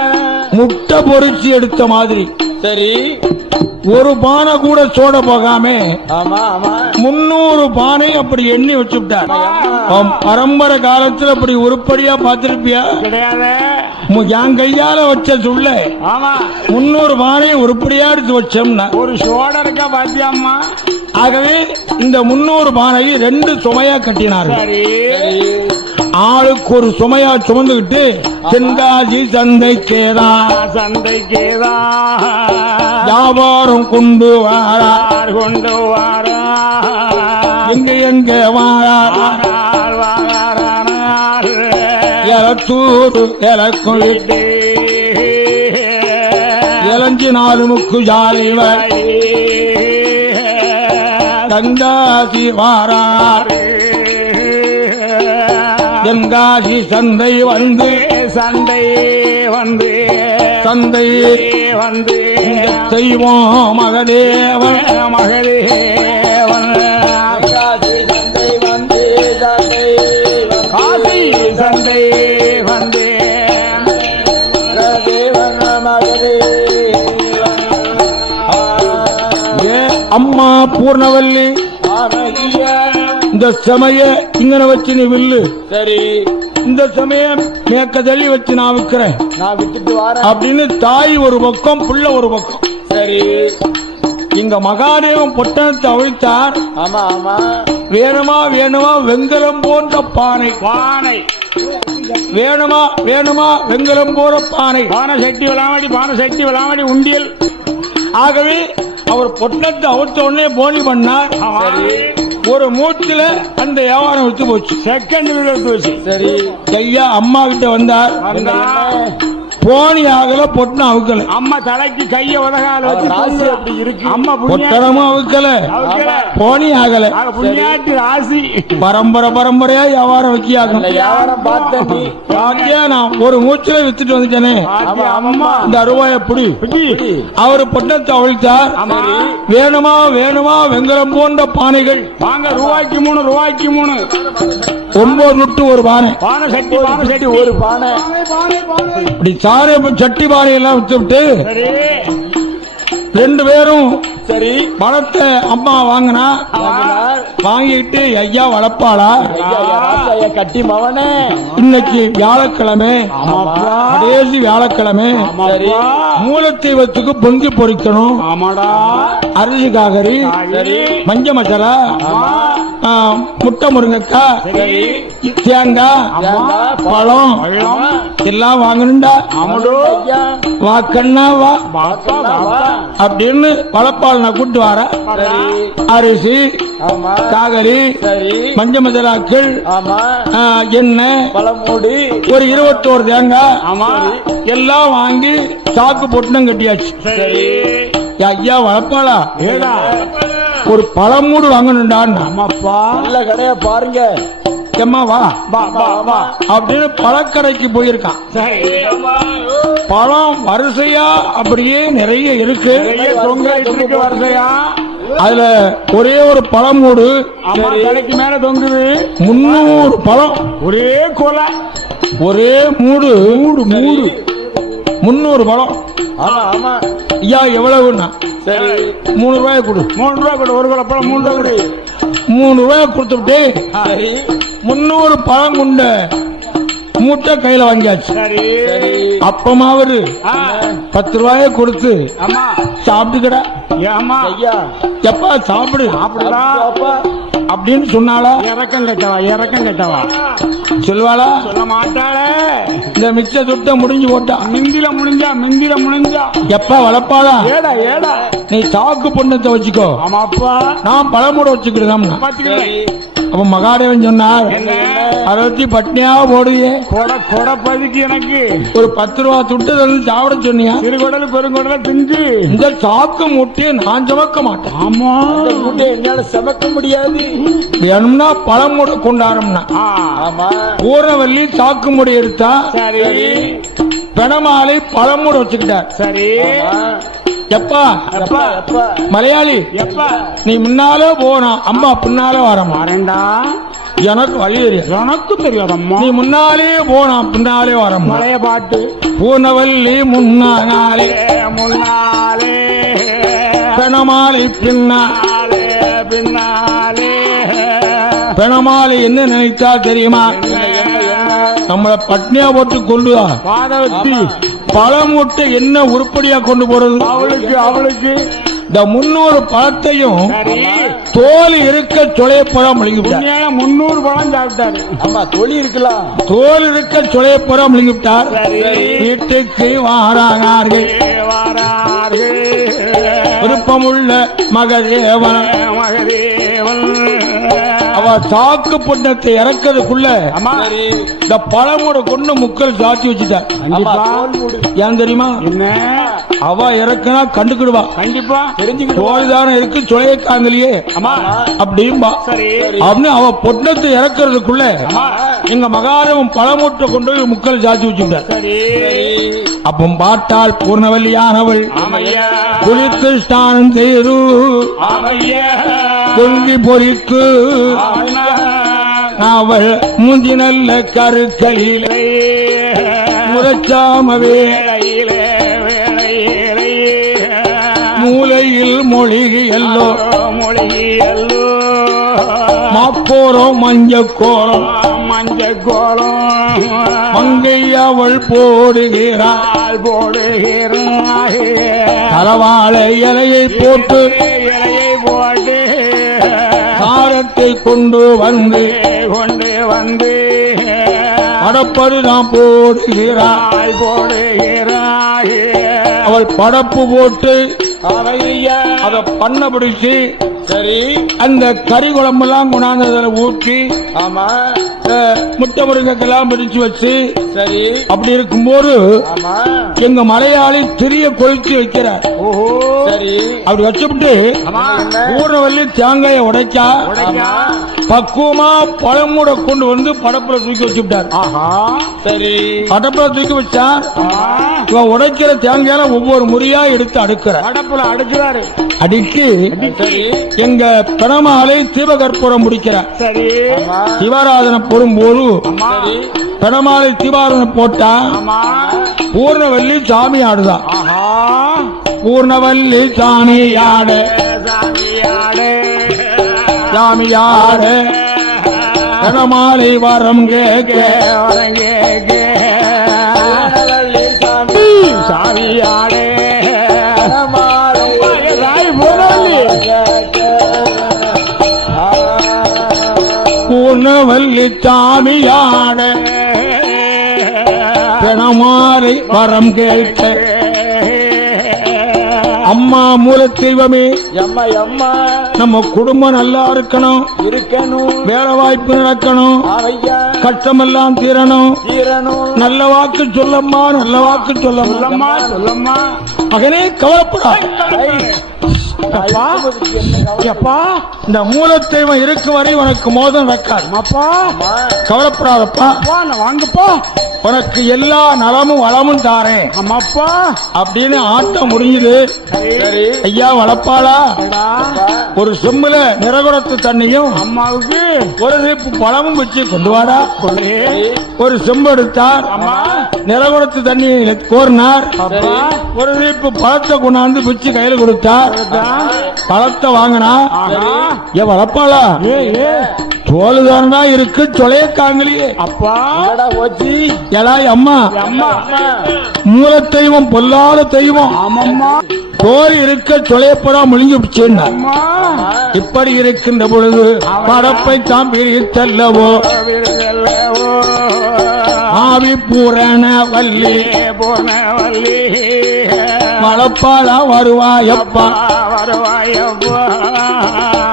முட்டை பொறிச்சு எடுத்த மாதிரி சரி. ஒரு பானை கூட சோட போகாம ஆமா ஆமா. 300 பானை அப்படி எண்ணி வச்சுட்டார். பரம்பரை காலத்துல அப்படி உருப்படியா பார்த்திருப்பியா? கிடையாது. என் கையால வச்ச சொல்ல ஆமா. 300 பானையை உருப்படியா எடுத்து வச்சோம்னா ஒரு சோட இருக்கா பாத்தியாம்மா? ஆகவே இந்த 300 பானையை 2 சுமையா கட்டினார்கள். சரி. ஆளுக்கு ஒரு சுமையா சுமந்துகிட்டு தென்காசி சந்தைக்கேதான் வியாபாரம் கொண்டு வாரார். கொண்டு வாரா. எங்க எங்க வாரார்? எலத்தூர் எலக்கும் இளஞ்சி 4 முக்கு ஜாலிவர் தென்காசி வாரார். தென்காசி சந்தை வந்து சந்தை வந்து தெய்வம் மகதேவன் மகதேவன் சந்தை வந்து காசி சந்தை வந்து தேவன் மகதே. ஏ அம்மா பூர்ணவல்லி, ஆமையா. இந்த சமய இங்கன வச்சு நீ வில்லு, சரி. இந்த சமயம் மேக்க தள்ளி வச்சு நான் விற்கிறேன் நான் விட்டுட்டு வரேன் அப்படின்னு தாய் ஒரு பக்கம் புள்ள ஒரு பக்கம். சரி. இங்க மகாதேவன் பொட்டணத்தை அவிழ்த்தார். ஆமா ஆமா. வேணுமா வேணுமா வெங்கலம் போன்ற பானை, பானை வேணுமா வேணுமா வெங்கலம் போற பானை, பானை சட்டி விளாமடி உண்டியல். ஆகவே அவர் பொட்டணத்தை அவிழ்த்த உடனே போனி பண்ணார். ஒரு மூச்சுல அந்த வியாபாரம் விட்டு போச்சு. செகண்ட் போச்சு. சரி. ஐயா அம்மா கிட்ட வந்தார். போனி ஆகல, பொட்டணம் அவுக்கல. அம்மா தலைக்கு கைய உதகால ராசி அப்படி இருக்கு. அம்மா பொட்டணமும் அவுக்கல, போனி ஆகல. புண்ணியாட்டி ராசி. பரம்பரையா வியாபாரம் வைக்கியாகும். வியாபாரம் பார்த்த நீ பாத்தியா, நான் ஒரு மூச்சுல வித்துட்டு வந்துட்டேனே. அம்மா இந்த ரூபாய் எப்படி அவரு பொட்டணத்தை அவிழ்த்தார். வேணுமா வேணுமா வெங்கலம் போன்ற பானைகள் வாங்க. ரூபாய்க்கு 3 9 லுட்டு ஒரு பானை, பானை சட்டி ஒரு பானை. இப்படி சாரை சட்டி பானை எல்லாம் விட்டு சரி. 2 பேரும் சரி. பணத்தை அம்மா வாங்கினா, வாங்கிட்டு ஐயா வளர்ப்பாளா, ஐயா கட்டி மவனே. இன்னைக்கு வியாழக்கிழமை, கடைசி வியாழக்கிழமை, சரி. மூலத்தெய்வத்துக்கு பொங்கி பொறிக்கணும். ஆமாடா. அரிசி காகரி, மஞ்ச மசாலா, முட்டை முருங்கக்காய், தேங்காய், பழம் எல்லாம் வாங்கணுண்டா. வா கண்ணா வா அப்படின்னு வளர்ப்பால் நான் கூட்டு வர. அரிசி, காகரி, மஞ்ச மசாலாக்கள், எண்ணெய், பழமூடி, ஒரு 21 தேங்காய் எல்லாம் வாங்கி சாக்கு போட்டு கட்டியாச்சு. ஐயா வளர்ப்பாளா, ஒரு பழமூடு வாங்கணும்டா. நல்ல கடையா பாருங்க. எம்மா வா அப்படின்னு பழக்கடைக்கு போயிருக்கான். பழம் வரிசையா அப்படியே நிறைய இருக்கு. வரிசையா அதுல ஒரே ஒரு பழமூடு தலைக்கு மேல தொங்குது. 300 பழம், ஒரே கொலை, ஒரே மூடு 300 பழம். ஐயா எவ்வளவுன்னா, 3 ரூபாய் கொடு. 3 ரூபாய் கொடு. ஒரு கொலை பழம் 3 ரூபாய் கொடு. 3 ரூபாய் கொடுத்துட்டு 300 பழம் கொண்ட மூட்டை கையில வாங்கியாச்சு. அப்பமாவது 10 ரூபாய கொடுத்து சாப்பிட்டுக்கடா. எப்பா சாப்பிடு அப்படின்னு சொன்னாளா? இறக்கம் கட்டவா சொல்வாளா? சொல்ல மாட்டாளே. இந்த மிச்ச துட்ட முடிஞ்சு போட்டா, மிந்தில முடிஞ்சா எப்பா வளர்ப்பாளா? ஏடா நீ சாக்கு பொண்ணத்தை வச்சுக்கோ, ஆமாப்பா, நான் பழமூட வச்சுக்கிறேன். பாத்துக்கிறேன். அப்ப மகாதேவன் சொன்னார், என்ன? அதை வச்சு பட்னியா போடுவியே, கொடை பதுக்கி எனக்கு ஒரு 10 ரூபா துட்டு தந்து சாப்பிட சொன்னியா, சிறுகுடல் பெருங்குடல திங்கு. இந்த சாக்கு மூட்டையை நான் சுமக்க மாட்டேன். ஆமா இந்த மூட்டை என்னால சமைக்க முடியாது. வேணும்னா பழமுடை கொண்டாடும்னா ஆ, ஆமா பூர்ணவல்லி சாக்கு முடி எடுத்தா, சரி பெணமாலை பழமுடை வச்சுக்கிட்டார். சரி எப்பா எப்பா எப்பா மலையாளி, எப்ப நீ முன்னாலே போனா அம்மா பின்னாலே வரமா, வரண்டா எனக்கு வழி தெரியும். எனக்கு தெரியாதம்மா. நீ முன்னாலே போனா பின்னாலே வரமா. மலைய பாட்டு பூர்ணவல்லி முன்னாலே, முன்னாலே பெணமாலை பின்னா. பின்னாலே பெணமாலை என்ன நினைத்தா தெரியுமா, நம்மள பட்னியா போட்டு கொண்டு வா, பாதவத்தி பழமூட்டை என்ன உருப்படியா கொண்டு போறது. அவளுக்கு இந்த 300 பழத்தையும் சரி தோல் இருக்க சுளையப்பழம் முழுங்கிவிட்டார். 300 பழம் சாப்பிட்டாரு. ஆமா தொழி இருக்கலாம். தோல் இருக்க சுளையப்பழம் முழுங்கிவிட்டார். சரி வீட்டுக்கு வாரானார்கள் வாரார்கள் விருப்பமுள்ள மகதேவன். மகதேவன். அவ சாக்கு புண்ணத்தை இறக்கிறதுக்குள்ள அம்மா இந்த பழமோட கொண்டு முக்கள் சாத்தி வச்சுட்டார். ஆமா தோல் மூடு. ஏன் தெரியுமா, என்ன அவ இறக்குனா கண்டுக்கிடுவா, கண்டிப்பா தெரிஞ்சுக்கிட்டு தோல் தானே இருக்கு சுளைய காந்தலியே அம்மா அப்படின்பா. சரி அப்படின்னு அவ பொண்ணத்தை இறக்கிறதுக்குள்ள அம்மா எங்க மகாதேவன் பழமூட்டை கொண்டு போய் முக்கள் சாத்தி வச்சுட்டார். சரி அப்ப பாட்டால் பூர்ணவல்லியானவள் ஆமையா குளித்து ஸ்நானம் செய்து ஆமையா பொங்கி பொறிக்கு ஆமையா. அவள் மூஞ்சி நல்ல கருக்களிலே முறைச்சாமவே வேளையிலே வேளையிலே மூலையில் மொழிகி எல்லோ மொழியல்லோ மாப்போரம் மஞ்சக்கோரம் மஞ்ச கோலம் மங்கை அவள் போடுகிறாள். போடுகிறாய் தலவாழை இலையை போட்டு இலையை போட்டு சாரத்தை கொண்டு வந்து வந்து படப்பது நாம் போடுகிறாள். போடுகிறாய் அவள் படப்பு போட்டு ஆமையா அதை பண்ண பிடிச்சு சரி அந்த கறி குழம்பெல்லாம் கொண்டாந்து அதில் ஊற்றி ஆமா முட்டை முருங்கைக்கெல்லாம் பிரிச்சு வச்சு சரி அப்படி இருக்கும்போது ஆமா எங்க மலையாளி திரிய கொளுத்தி வைக்கிறார். ஓஹோ சரி அப்படி வச்சுவிட்டு பூர்ணவல்லி தேங்காயை உடைச்சா ஆமா பக்குவமா பழமூட கொண்டு வந்து படப்புல தூக்கி வச்சுட்டார். ஆஹா சரி படப்புல தூக்கி வச்சா ஆமா இவன் உடைக்கிற தேங்காயில ஒவ்வொரு முறையா எடுத்து அடுக்கிற கடப்புல அடுக்கிறாரு. அடிக்கு சரி எங்க பெணமாலை தீபகற்பூரம் முடிக்கிறார். சரி சிவாராதனை போடும்போது அம்மா பெணமாலை தீபாராதனை போட்டா அம்மா பூர்ணவல்லி சாமி ஆடுதான். ஆஹா பூர்ணவல்லி சாமி ஆடு சாமியாடே சாமியாடு பெணமாலை வரம் கேட்க சாமியாடே பூர்ணவல்லி சாமியாடு பெணமாலை வரம் கேட்க. அம்மா மூல தெய்வமே, எம்மா எம்மா நம்ம குடும்பம் நல்லா இருக்கணும், இருக்கணும். வேலை வாய்ப்பு நடக்கணும், ஆமையா கஷ்டமெல்லாம் தீரணும். தீரணும். நல்ல வாக்கு சொல்லம்மா, நல்ல வாக்கு சொல்லம்மா. சொல்லம்மா சொல்லம்மா. மகனே கவலைப்படாத. எப்பா இந்த மூல தெய்வம் இருக்கும் வரை உனக்கு மோதம் நடக்காது. அப்பா கவலைப்படாதப்பா, நான் வாங்கப்பா. உனக்கு எல்லா நலமும் வளமும் தாரேன் அம்மாப்பா அப்படின்னு ஆட்டம் முடியுது. சரி ஐயா வளப்பாளா, அடா, ஒரு செம்புல நிறகுடத்து தண்ணியும் அம்மாவுக்கு ஒரு சீப்பு பழமும் வச்சு கொண்டு வாடா. கொள்ளே. ஒரு செம்பு எடுத்தார், அம்மா நிறகுடத்து தண்ணியை கோரினார். அப்பா ஒரு சீப்பு பழத்தை கொண்டாந்து பிச்சு கையில கொடுத்தார். பழத்தை வாங்கினா ஆஹா. ஏன் வளப்பாளா, ஏ ஏ தோலுதானா இருக்கு சொலையக்காங்கலியே. அப்பா என்னடா போச்சு? எலாய் அம்மா, அம்மா மூல தெய்வம் பொல்லாத தெய்வம், ஆமாம்மா தோல் இருக்க சொலையப்படா முழுங்கிடுச்சுன்னா அம்மா இப்படி இருக்கின்ற பொழுது படப்பை தாம் பிரித்தல்லவோ விருதல்லவோ ஆவி பூரண வள்ளி போனவல்லி மலப்பாலா வருவாயப்பா வருவாயப்பா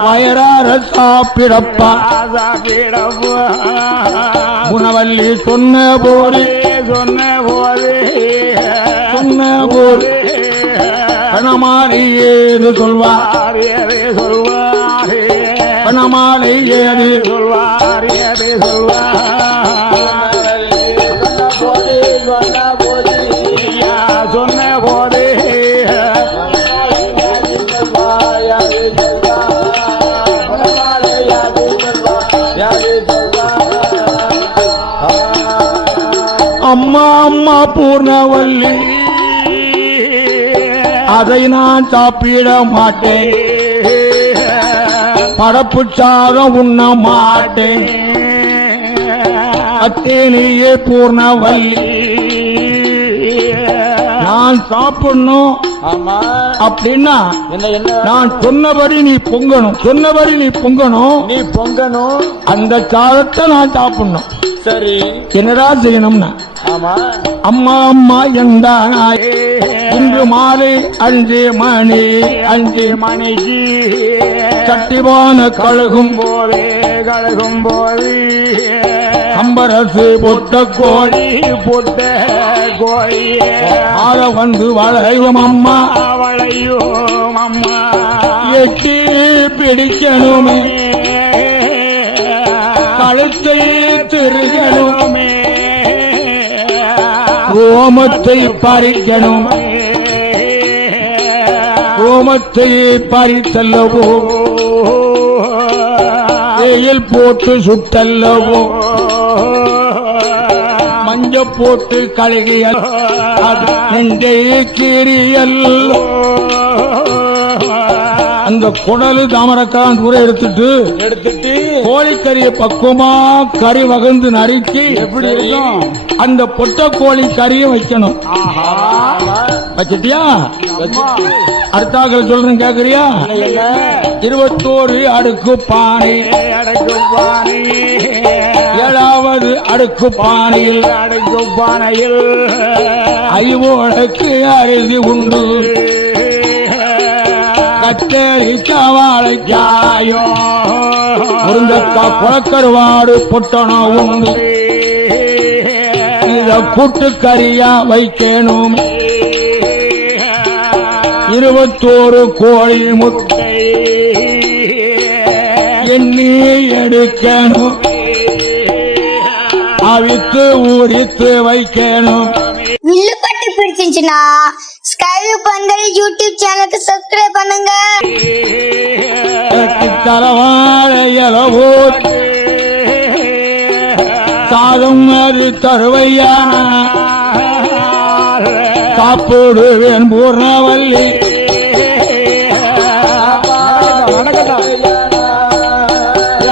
வயறார சாப்பிடப்பா சாப்பிடப்பா குணவல்லி சொன்ன போது சொன்ன போது பணமாலை ஏது சொல்வார் சொல்வாரே பணமாலை ஏது சொல்வாரே சொன்ன போது அம்மா அம்மா பூர்ணவல்லி அதை நான் சாப்பிட மாட்டேன் படப்பு சாதம் உண்ண மாட்டேன் அத்தேனியே பூர்ணவல்லி நான் சாப்பிடணும் அப்படின்னா நான் சொன்னபடி நீ பொங்கணும் நீ பொங்கணும் அந்த சாதத்தை நான் சாப்பிடணும் சரி என்னடா செய்யணும்னா ஆமா அம்மா அம்மா என்றாய் இன்று மாலை 5 மணிக்கு சட்டிவான கழுகும் போதே கம்பரசு பொட்ட கோழி ஆள வந்து வளையும் அம்மா அவளையும் அம்மா எட்டி பிடிக்கணுமே கழுத்தை திருகணுமே ரோமத்தை பறிக்கணும் ரோமத்தை பறித்தல்லவோ வெயில் போட்டு சுட்டல்லவோ மஞ்ச போட்டு கழுகியல் நெஞ்சை கீரியல்லோ அந்த குடலு தாமரக்கான் கூட எடுத்துட்டு கோழிக்கறியை பக்குவமா கறி வகந்து நறுக்கி எப்படி இருக்கும் அந்த பொட்ட கோழி கறியை வைக்கணும் வச்சிட்டியா அடுத்தாக்கள் சொல்றேன் கேக்குறியா 21 அடுக்கு பானை 7வது அடுக்கு பானையில் 5 அரிசி உண்டு கத்தரி வாழைக்காயோ முருங்கக்கா குளக்கருவாடு பொட்டணம் உண்டு இத கூட்டுக்கறியா வைக்கணும் 21 கோழி முட்டை எண்ணி எடுக்கணும் அவித்து ஊறித்து வைக்கணும். வில்லுப்பட்டு பிடிச்சிருந்துச்சுன்னா ஸ்கைவியூ பந்தல் யூடியூப் சேனலுக்கு சப்ஸ்கிரைப் பண்ணுங்க. தரவாழையலவோ சாதம் அது தருவையா சாப்பிடுவேன் பூர்ணவல்லி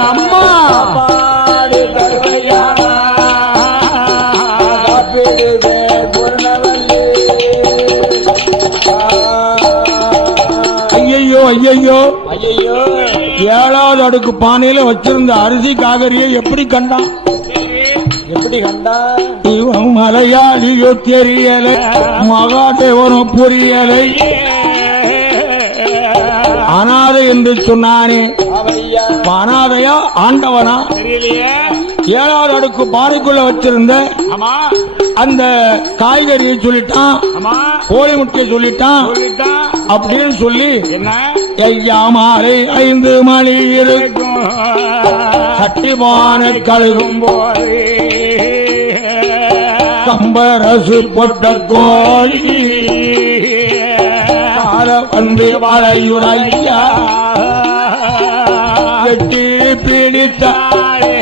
அம்மா ஐயோ ஐயோ ஐயோ 7வது அடுக்கு பானையில வச்சிருந்த அரிசி காகரியை எப்படி கண்டான் இவன் மலையாளியோ தெரியலை மகாதேவனும் புரியலை அனாதை என்று சொன்னானே அனாதையா ஆண்டவனா 7வது அடுக்கு பானைக்குள்ள வச்சிருந்த அந்த காய்கறியை சொல்லிட்டான் கோழி முட்டையை சொல்லிட்டான் அப்படின்னு சொல்லி ஐயா மாலை 5 மணி இருக்கும் சட்டிமான கழுகும் போது கம்பரசு பொட்ட கோழி வந்து வளையுரையா வெட்டி பிடித்தாளே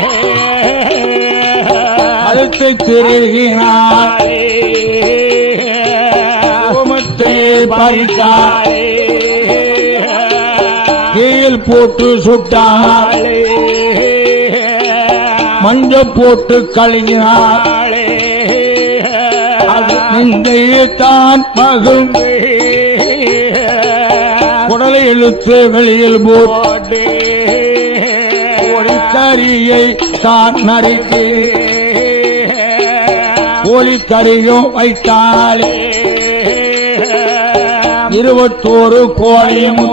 அடுத்து திருகினாளே கோமத்தை பறித்தாளே கீழ் போட்டு சுட்டாளே மஞ்ச போட்டு கழுகினாளே அது நெஞ்சைத்தான் மகிழ்ந்து குடலை இழுத்து வெளியில் போட்டு கோழிக்கறியை தான் நறுக்கி கோழிக்கறியும் வைத்தாளே 21 கோழியும்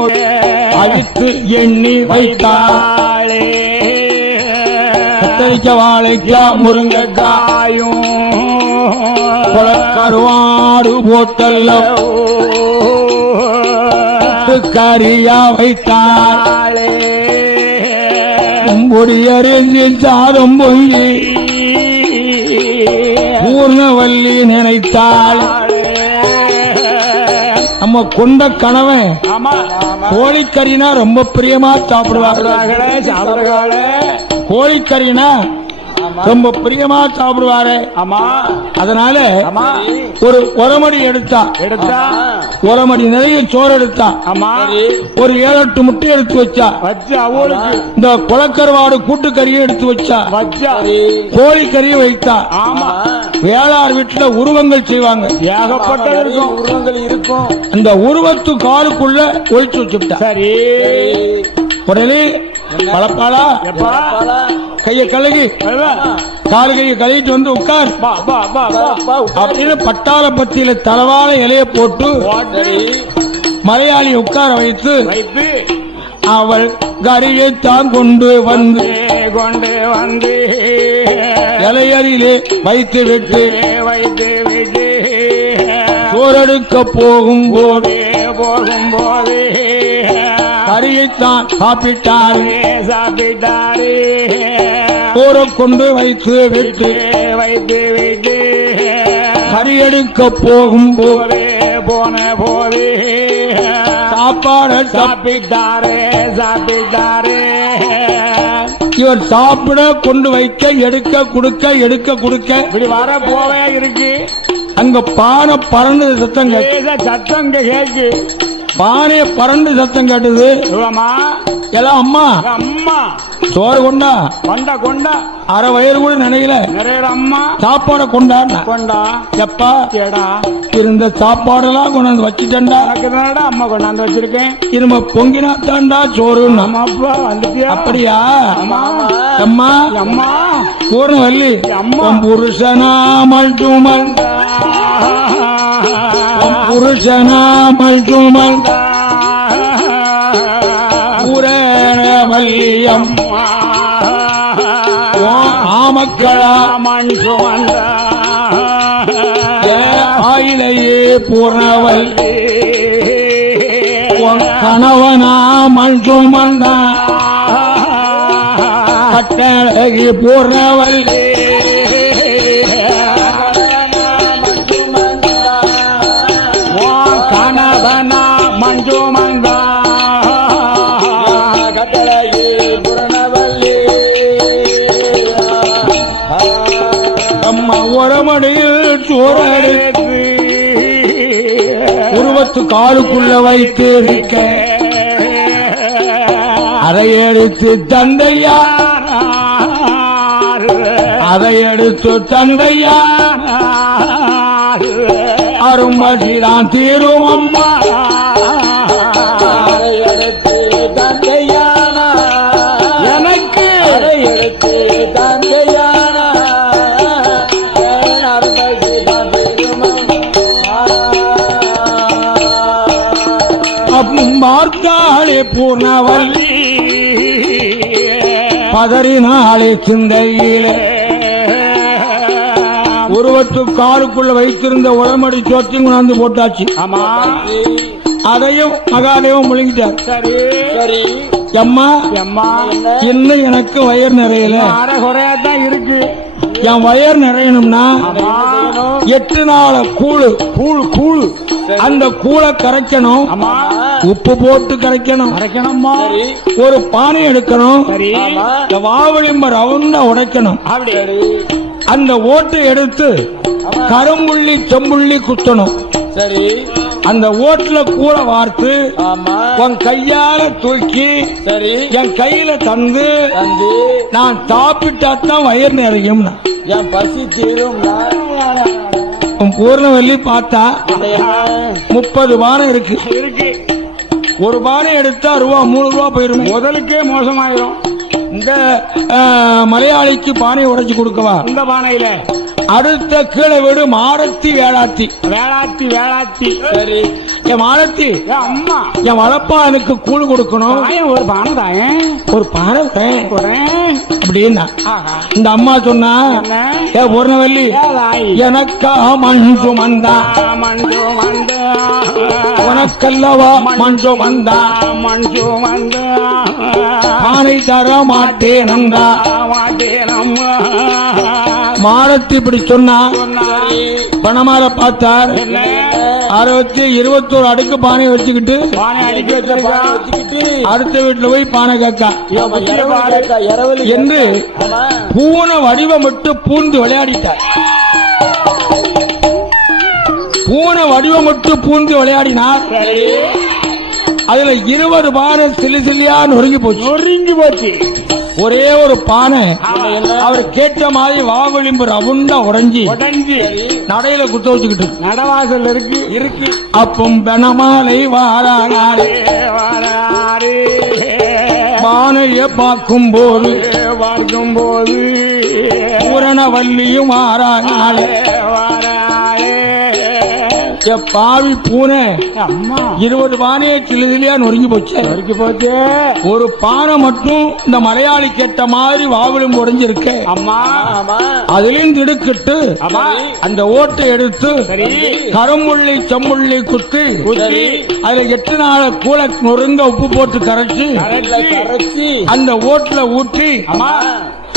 அழித்து எண்ணி வைத்தாள். கத்தரிக்க வாழைக்கா முருங்கைக்காயும் கருவாடு போட்டல்ல கரியா வைத்தாள். பொடியறிஞ்சி சாதம் பொங்கி பூர்ணவல்லி நினைத்தாள். நம்ம கொண்ட கணவன் கோழிக்கறினா ரொம்ப பிரியமா சாப்பிடுவாங்க. கோழிக்கறினா ரொம்ப பிரியமா சாப்பிடுவாரு. அதனால ஒரு மடி எடுத்தா ஒரு மடி நிறைய சோறு எடுத்தா ஒரு 7-8 முட்டை எடுத்து வச்சா. இந்த குளக்கருவாடு கூட்டுக்கறியை எடுத்து வச்சா. கோழிக்கறியை வைத்தா. வேளார் வீட்டுல உருவங்கள் செய்வாங்க, ஏகப்பட்ட உருவங்கள் இருக்கும். அந்த உருவத்து காலுக்குள்ள ஒழிச்சு வச்சுட்டா. சரி, உடனே பழப்பாளா கைய கழுகி காலு கையை கழுவிட்டு வந்து உட்கார் அப்படின்னு பட்டாள பத்தியில தளவாழ இலைய போட்டு மலையாளி உட்கார வைத்து அவள் கரியைத்தான் கொண்டு வந்து இலையறியிலே வைத்து விட்டு சோறெடுக்க போகும் போது கரியைத்தான் சாப்பிட்டாரு. சோறை கொண்டு வைத்து விட்டு கரியெடுக்க போகும் போது சாப்பாடு சாப்பிட்டாரு. இவர் சாப்பிட கொண்டு வைக்க எடுக்க கொடுக்க இப்படி வர போவே இருக்கு. அங்க பானை பறந்து சத்தம் கேக்கு. பானைய பறந்து சத்தம் கேட்டது. எல்லாம் அம்மா சோறு கொண்டா அரை வயிறு கூட நினைக்கல. அம்மா சாப்பாட கொண்டா எப்பா இருந்த சாப்பாடெல்லாம் கொண்டாந்து வச்சுட்டா. அம்மா கொண்டாந்து வச்சிருக்கேன். இரும பொங்கினா தாண்டா சோறு. அப்படியா அம்மா பூர்ணவல்லி புருஷனா மல்டுமல் பூரணவல்லியம் ஆமக்களா மண்சுமந்த ஆயிலையே பூர்ணவல்லி கணவனா மண்சுமந்த கட்டழகி பூர்ணவல்லி கணவனா மஞ்சுமந்த கட்டழகி பூர்ணவல்லி அம்மா உரமடியில் சோறு உருவத்து காலுக்குள்ள வைத்து இருக்க அதை எடுத்து தந்தையா அரும்பசிதான் தீரும் அம்மா. எனக்கு மார்க்காளே பூர்ணவல்லி பதறினாளே சிந்தையிலே உருவத்து காருக்குள்ள வைத்திருந்த உடம்படி சோத்தையும் கொண்டாந்து போட்டாச்சு. ஆமா, அதையும் மகாதேவம் முழுங்கிட்டார். சரி அம்மா இன்னும் எனக்கு வயிறு நிறையல, குறையாதான் இருக்கு. என் வயிறு நிறையணும்னா 8 நாள் கூழ் அந்த கூழை கரைக்கணும். உப்பு போட்டு கரைக்கணும். ஒரு பானை எடுக்கணும். வாவளிம்ப ரவுண்டா உடைக்கணும். அந்த ஓட்டை எடுத்து கரும்புள்ளி செம்புள்ளி குத்தணும். சரி, அந்த ஓட்டுல கூட வார்த்து உன் கையால தூக்கி என் கையில தந்து நான் சாப்பிட்டாத்தான் வயிறு நிறையும். என் பசி தீரும். பூர்ணவல்லி பார்த்தா 30 பானை இருக்கு. ஒரு பானை எடுத்தா ரூபா 3 ரூபா போயிரும். முதலுக்கே மோசமாயிரும். இந்த மலையாளிக்கு பானை உடைச்சு கொடுக்கவா? இந்த பானையில அடுத்த கீழே வீடு மாரத்தி வேளாத்தி. வேளாத்தி வேளாத்தி. சரி, என் மாரத்தி, அம்மா என் வளப்பா எனக்கு கூழ் கொடுக்கணும். ஒரு பானை தாயேன், ஒரு பானை போறேன் அப்படின்னா இந்த அம்மா சொன்னா, ஏ பூர்ணவல்லி, எனக்கா மஞ்சு மந்தா மஞ்சு மந்த உனக்கல்லவா மஞ்சு மந்தா மஞ்சு மந்த பானை தர மாட்டேன் அந்தா மாட்டேனம்மா. மாரத்தி இப்படி சொன்னா பணமார பார்த்தார். 21 அடுக்கு பானை வச்சுக்கிட்டு பானை அடிக்க வச்சிருக்கா. அடுத்த வீட்டுல போய் பானை கேட்கா என்று ஆமா. பூனை வடிவமிட்டு பூந்து விளையாடிட்டார். பூனை வடிவமிட்டு பூந்து விளையாடினார். அதுல 20 பானை சிலு சிலியா நொறுங்கி போச்சு. நொறுங்கி போச்சு. ஒரே ஒரு பானை அவர் கேட்ட மாதிரி வாவெளிம்பு ரவுண்டா உடைஞ்சி நடையில குத்த வச்சுக்கிட்டு நடவாசல் இருக்கு. அப்பம் பெணமாலை வாரானாரே பானைய பார்க்கும் போது பூரணவல்லியும் வாரானாலே பாவி பூனை அம்மா 20 பானையை சிலுதிலியா நொறுங்கி போச்சு. ஒரு பானை மட்டும் இந்த மலையாளி கேட்ட மாதிரி வாவிலும் உடைஞ்சிருக்கு. அம்மா அதிலும் திடுக்கிட்டு அந்த ஓட்டை எடுத்து கரும்புள்ளி செம்புள்ளி குத்தி அதுல 8 நாள் கூள நொறுங்க உப்பு போட்டு கரைச்சு அந்த ஓட்டுல ஊற்றி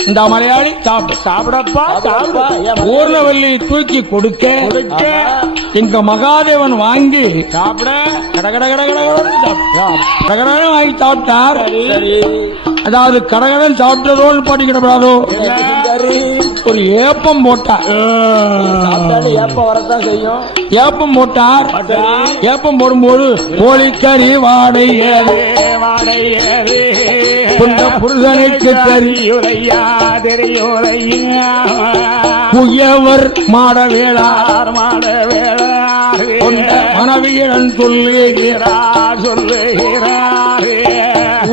இந்த மலையாளி சாப்பிடப்பா ஊர்லவல்லி தூக்கி கொடுக்க எங்க மகாதேவன் வாங்கி சாப்பிட கடகடன்னு வாங்கி சாப்பிட்டார். அதாவது கடகடன் சாப்பிட்டதோடு படிக்கிடப்படாதோ ஒரு ஏப்பம் போட்டார். வரத்தான் செய்யும். ஏப்பம் போட்டார். ஏப்பம் போடும்போது கோழிக்கறி வாடை ஏறு புருஷனுக்கு தெரியுதையா குயவர் மாட வேளார் மனைவியிடம் சொல்லுகிறார்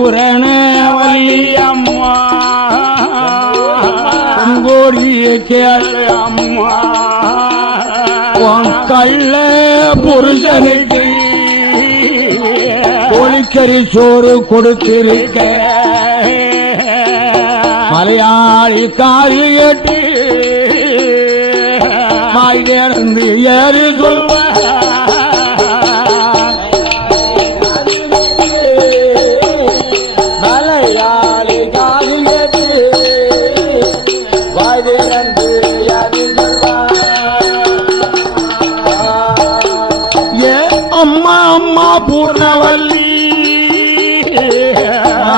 உரணவல்லி அம்மா கோரியை கேள் அம்மா கள்ள புருஷனுக்கு கோழிக்கறி சோறு கொடுத்திருக்க மலையாளி காரி கேட்டு மாய் திறந்து ஏறி சொல்வ மலையாளி காதில் கேட்டு வாய் திறந்து ஏ அம்மா அம்மா பூர்ணவல்லி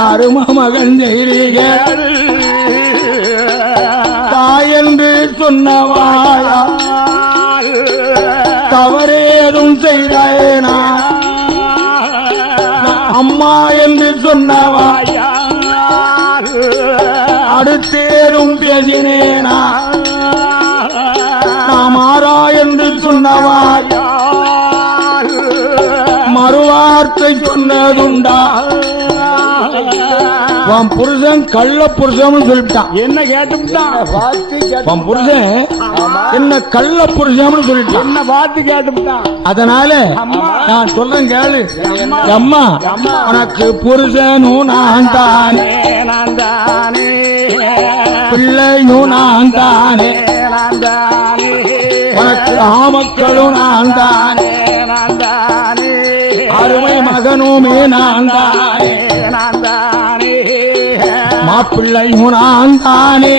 ஆறுமா மகன் செய்கிறீர்கள் தாயென்று சொன்னவாயா தவறேதும் செய்தேனா அம்மா என்று சொன்னவாயா அடுத்தேதும் பேசினேனா நாம் ஆரா என்று சொன்னவாயா மறுவார்த்தை சொன்னதுண்டா? உன் புருஷன் கள்ள புருஷன் சொல்லிட்டான். என்ன கேட்டுட்டான்? உன் புருஷன் என்ன கள்ள புருஷன் சொல்லிட்டான். என்ன பார்த்து கேட்டுட்டான். அதனால நான் சொல்றேன் கேளு. அம்மா உனக்கு புருஷனும் நான் தானே பிள்ளையும் நான் தானே உனக்கு ஆமக்களும் நான் தானே அருமை மகனுமே நான் தானே மாப்பிள்ளையும் நான் தானே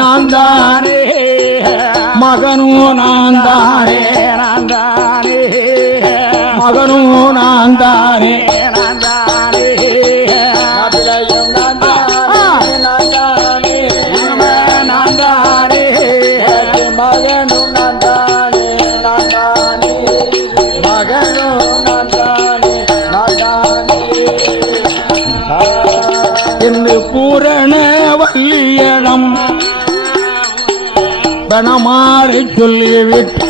நான் தானே மகனும் நான் தானே மகனும் நான் தானே மகனும் நான் தானே நான் தானே மகனும் நான் தானே நான் தானே என்று பூரண வல்லியிடம் பணமாறி சொல்லிவிட்டு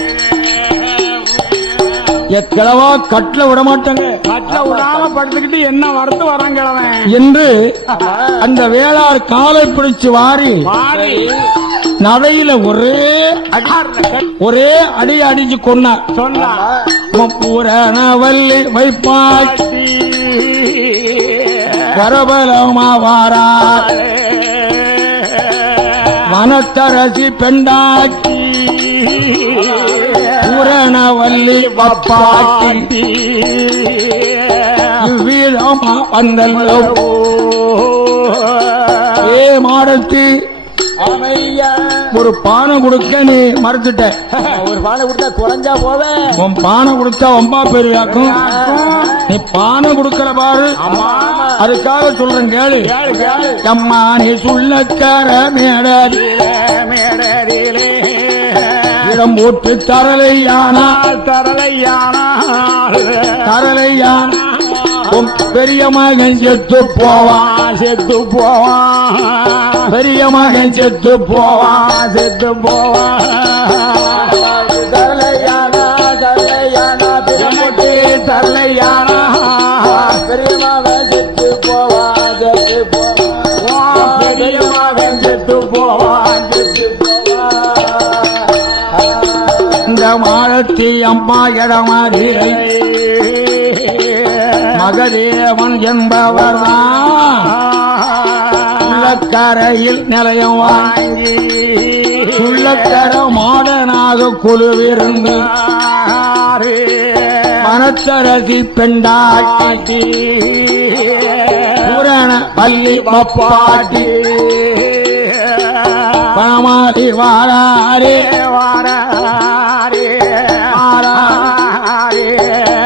கிழவா கட்டில விட மாட்டாங்க கட்டில விடாம படுத்துக்கிட்டு என்ன வரத்து வரான் கிழவன் என்று அந்த வேளார் காலை பிடிச்சு வாரி மாறி நடையில ஒரே அடி அடிச்சு கொண்டார். சொன்னா பூரண வள்ளி வைப்பாட்டி வரபலமா வாரார் வனத்தரசி பெண்டாக்கி பூரண வள்ளி வப்பாட்டி வீரமா வந்தல்லோ ஏ மாடத்தி அமையா ஒரு பானை கொடுக்க நீ மறுத்துட்ட. ஒரு பானை கொடுத்தா குறைஞ்சா போவேன். உன் பானை கொடுத்தா ஒம்பா பெருவாக்கும். நீ பானை கொடுக்கற பாரு. அதுக்காக சொல்றேன் கேளு. அம்மா நீ சொல்லக்கார மேடரிலே இடம் போட்டு தரலையானா உன் பெரிய மகன் செத்து போவான் பெரிய மகன் செத்து போவான் தரலையானா தரலையானா பெரியமாக செத்து போவான் பெரிய மகன் செத்து போவான் இந்த மாலத்தி அம்மா இடமாதிரை மகதேவன் என்பவர் உள்ளக்கரையில் நிலையம் வாங்கி உள்ளக்கர மாடனாக குழுவிருந்து மனத்தரசி பெண்டாட்டி பூரண பள்ளி வப்பாட்டி பணமாரி வாராரே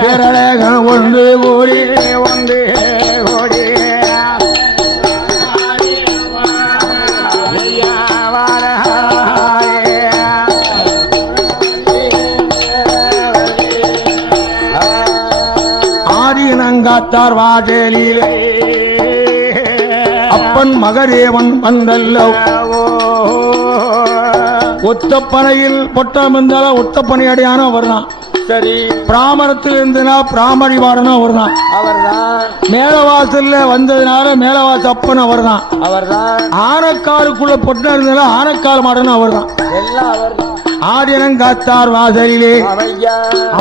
பிறரகம் ஒன்று ஓடி ஆரியனங்காத்தார் வாசலிலே அப்பன் மகதேவன் வந்தல்லோ ஒத்தப்பனையில் பொட்டம் இருந்தாலும் ஒத்தப்பனை அடையான வருதான். சரி பிராமணத்தில் இருந்தனா பிராமணி வாடனா வருதான். அவர்தான் மேலவாசல்ல வந்ததுனால மேலவாச அப்பன் அவர்தான். ஆனக்காலுக்குள்ள பொட்டம் இருந்தாலும் ஆனக்கால் மாடனா அவர்தான். எல்லாம் அவர்தான். ஆரியனங்காத்தார் வாசலிலே அமையா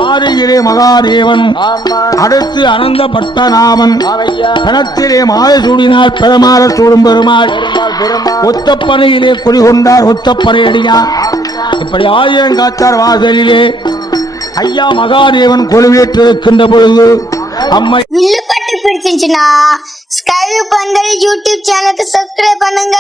ஆதியிலே மகாதேவன் ஆமா அடுத்து அனந்த பட்டநாமன் அமையா கணத்திலே மாலை சூடினார் பெருமாற சூடும் பெருமாள் பெருமாள் ஒத்தப்பனையிலே குடிகொண்டார் ஒத்தப்பனை அடியார். இப்படி ஆரியங்காத்தார் வாசலிலே ஐயா மகாதேவன் கொலுவேற்றிருக்கின்ற பொழுது அம்மை வில்லுப்பட்டு பிடிச்சிருந்துச்சுன்னா ஸ்கைவியூ பந்தல் யூடியூப் சேனலுக்கு சப்ஸ்கிரைப் பண்ணுங்க.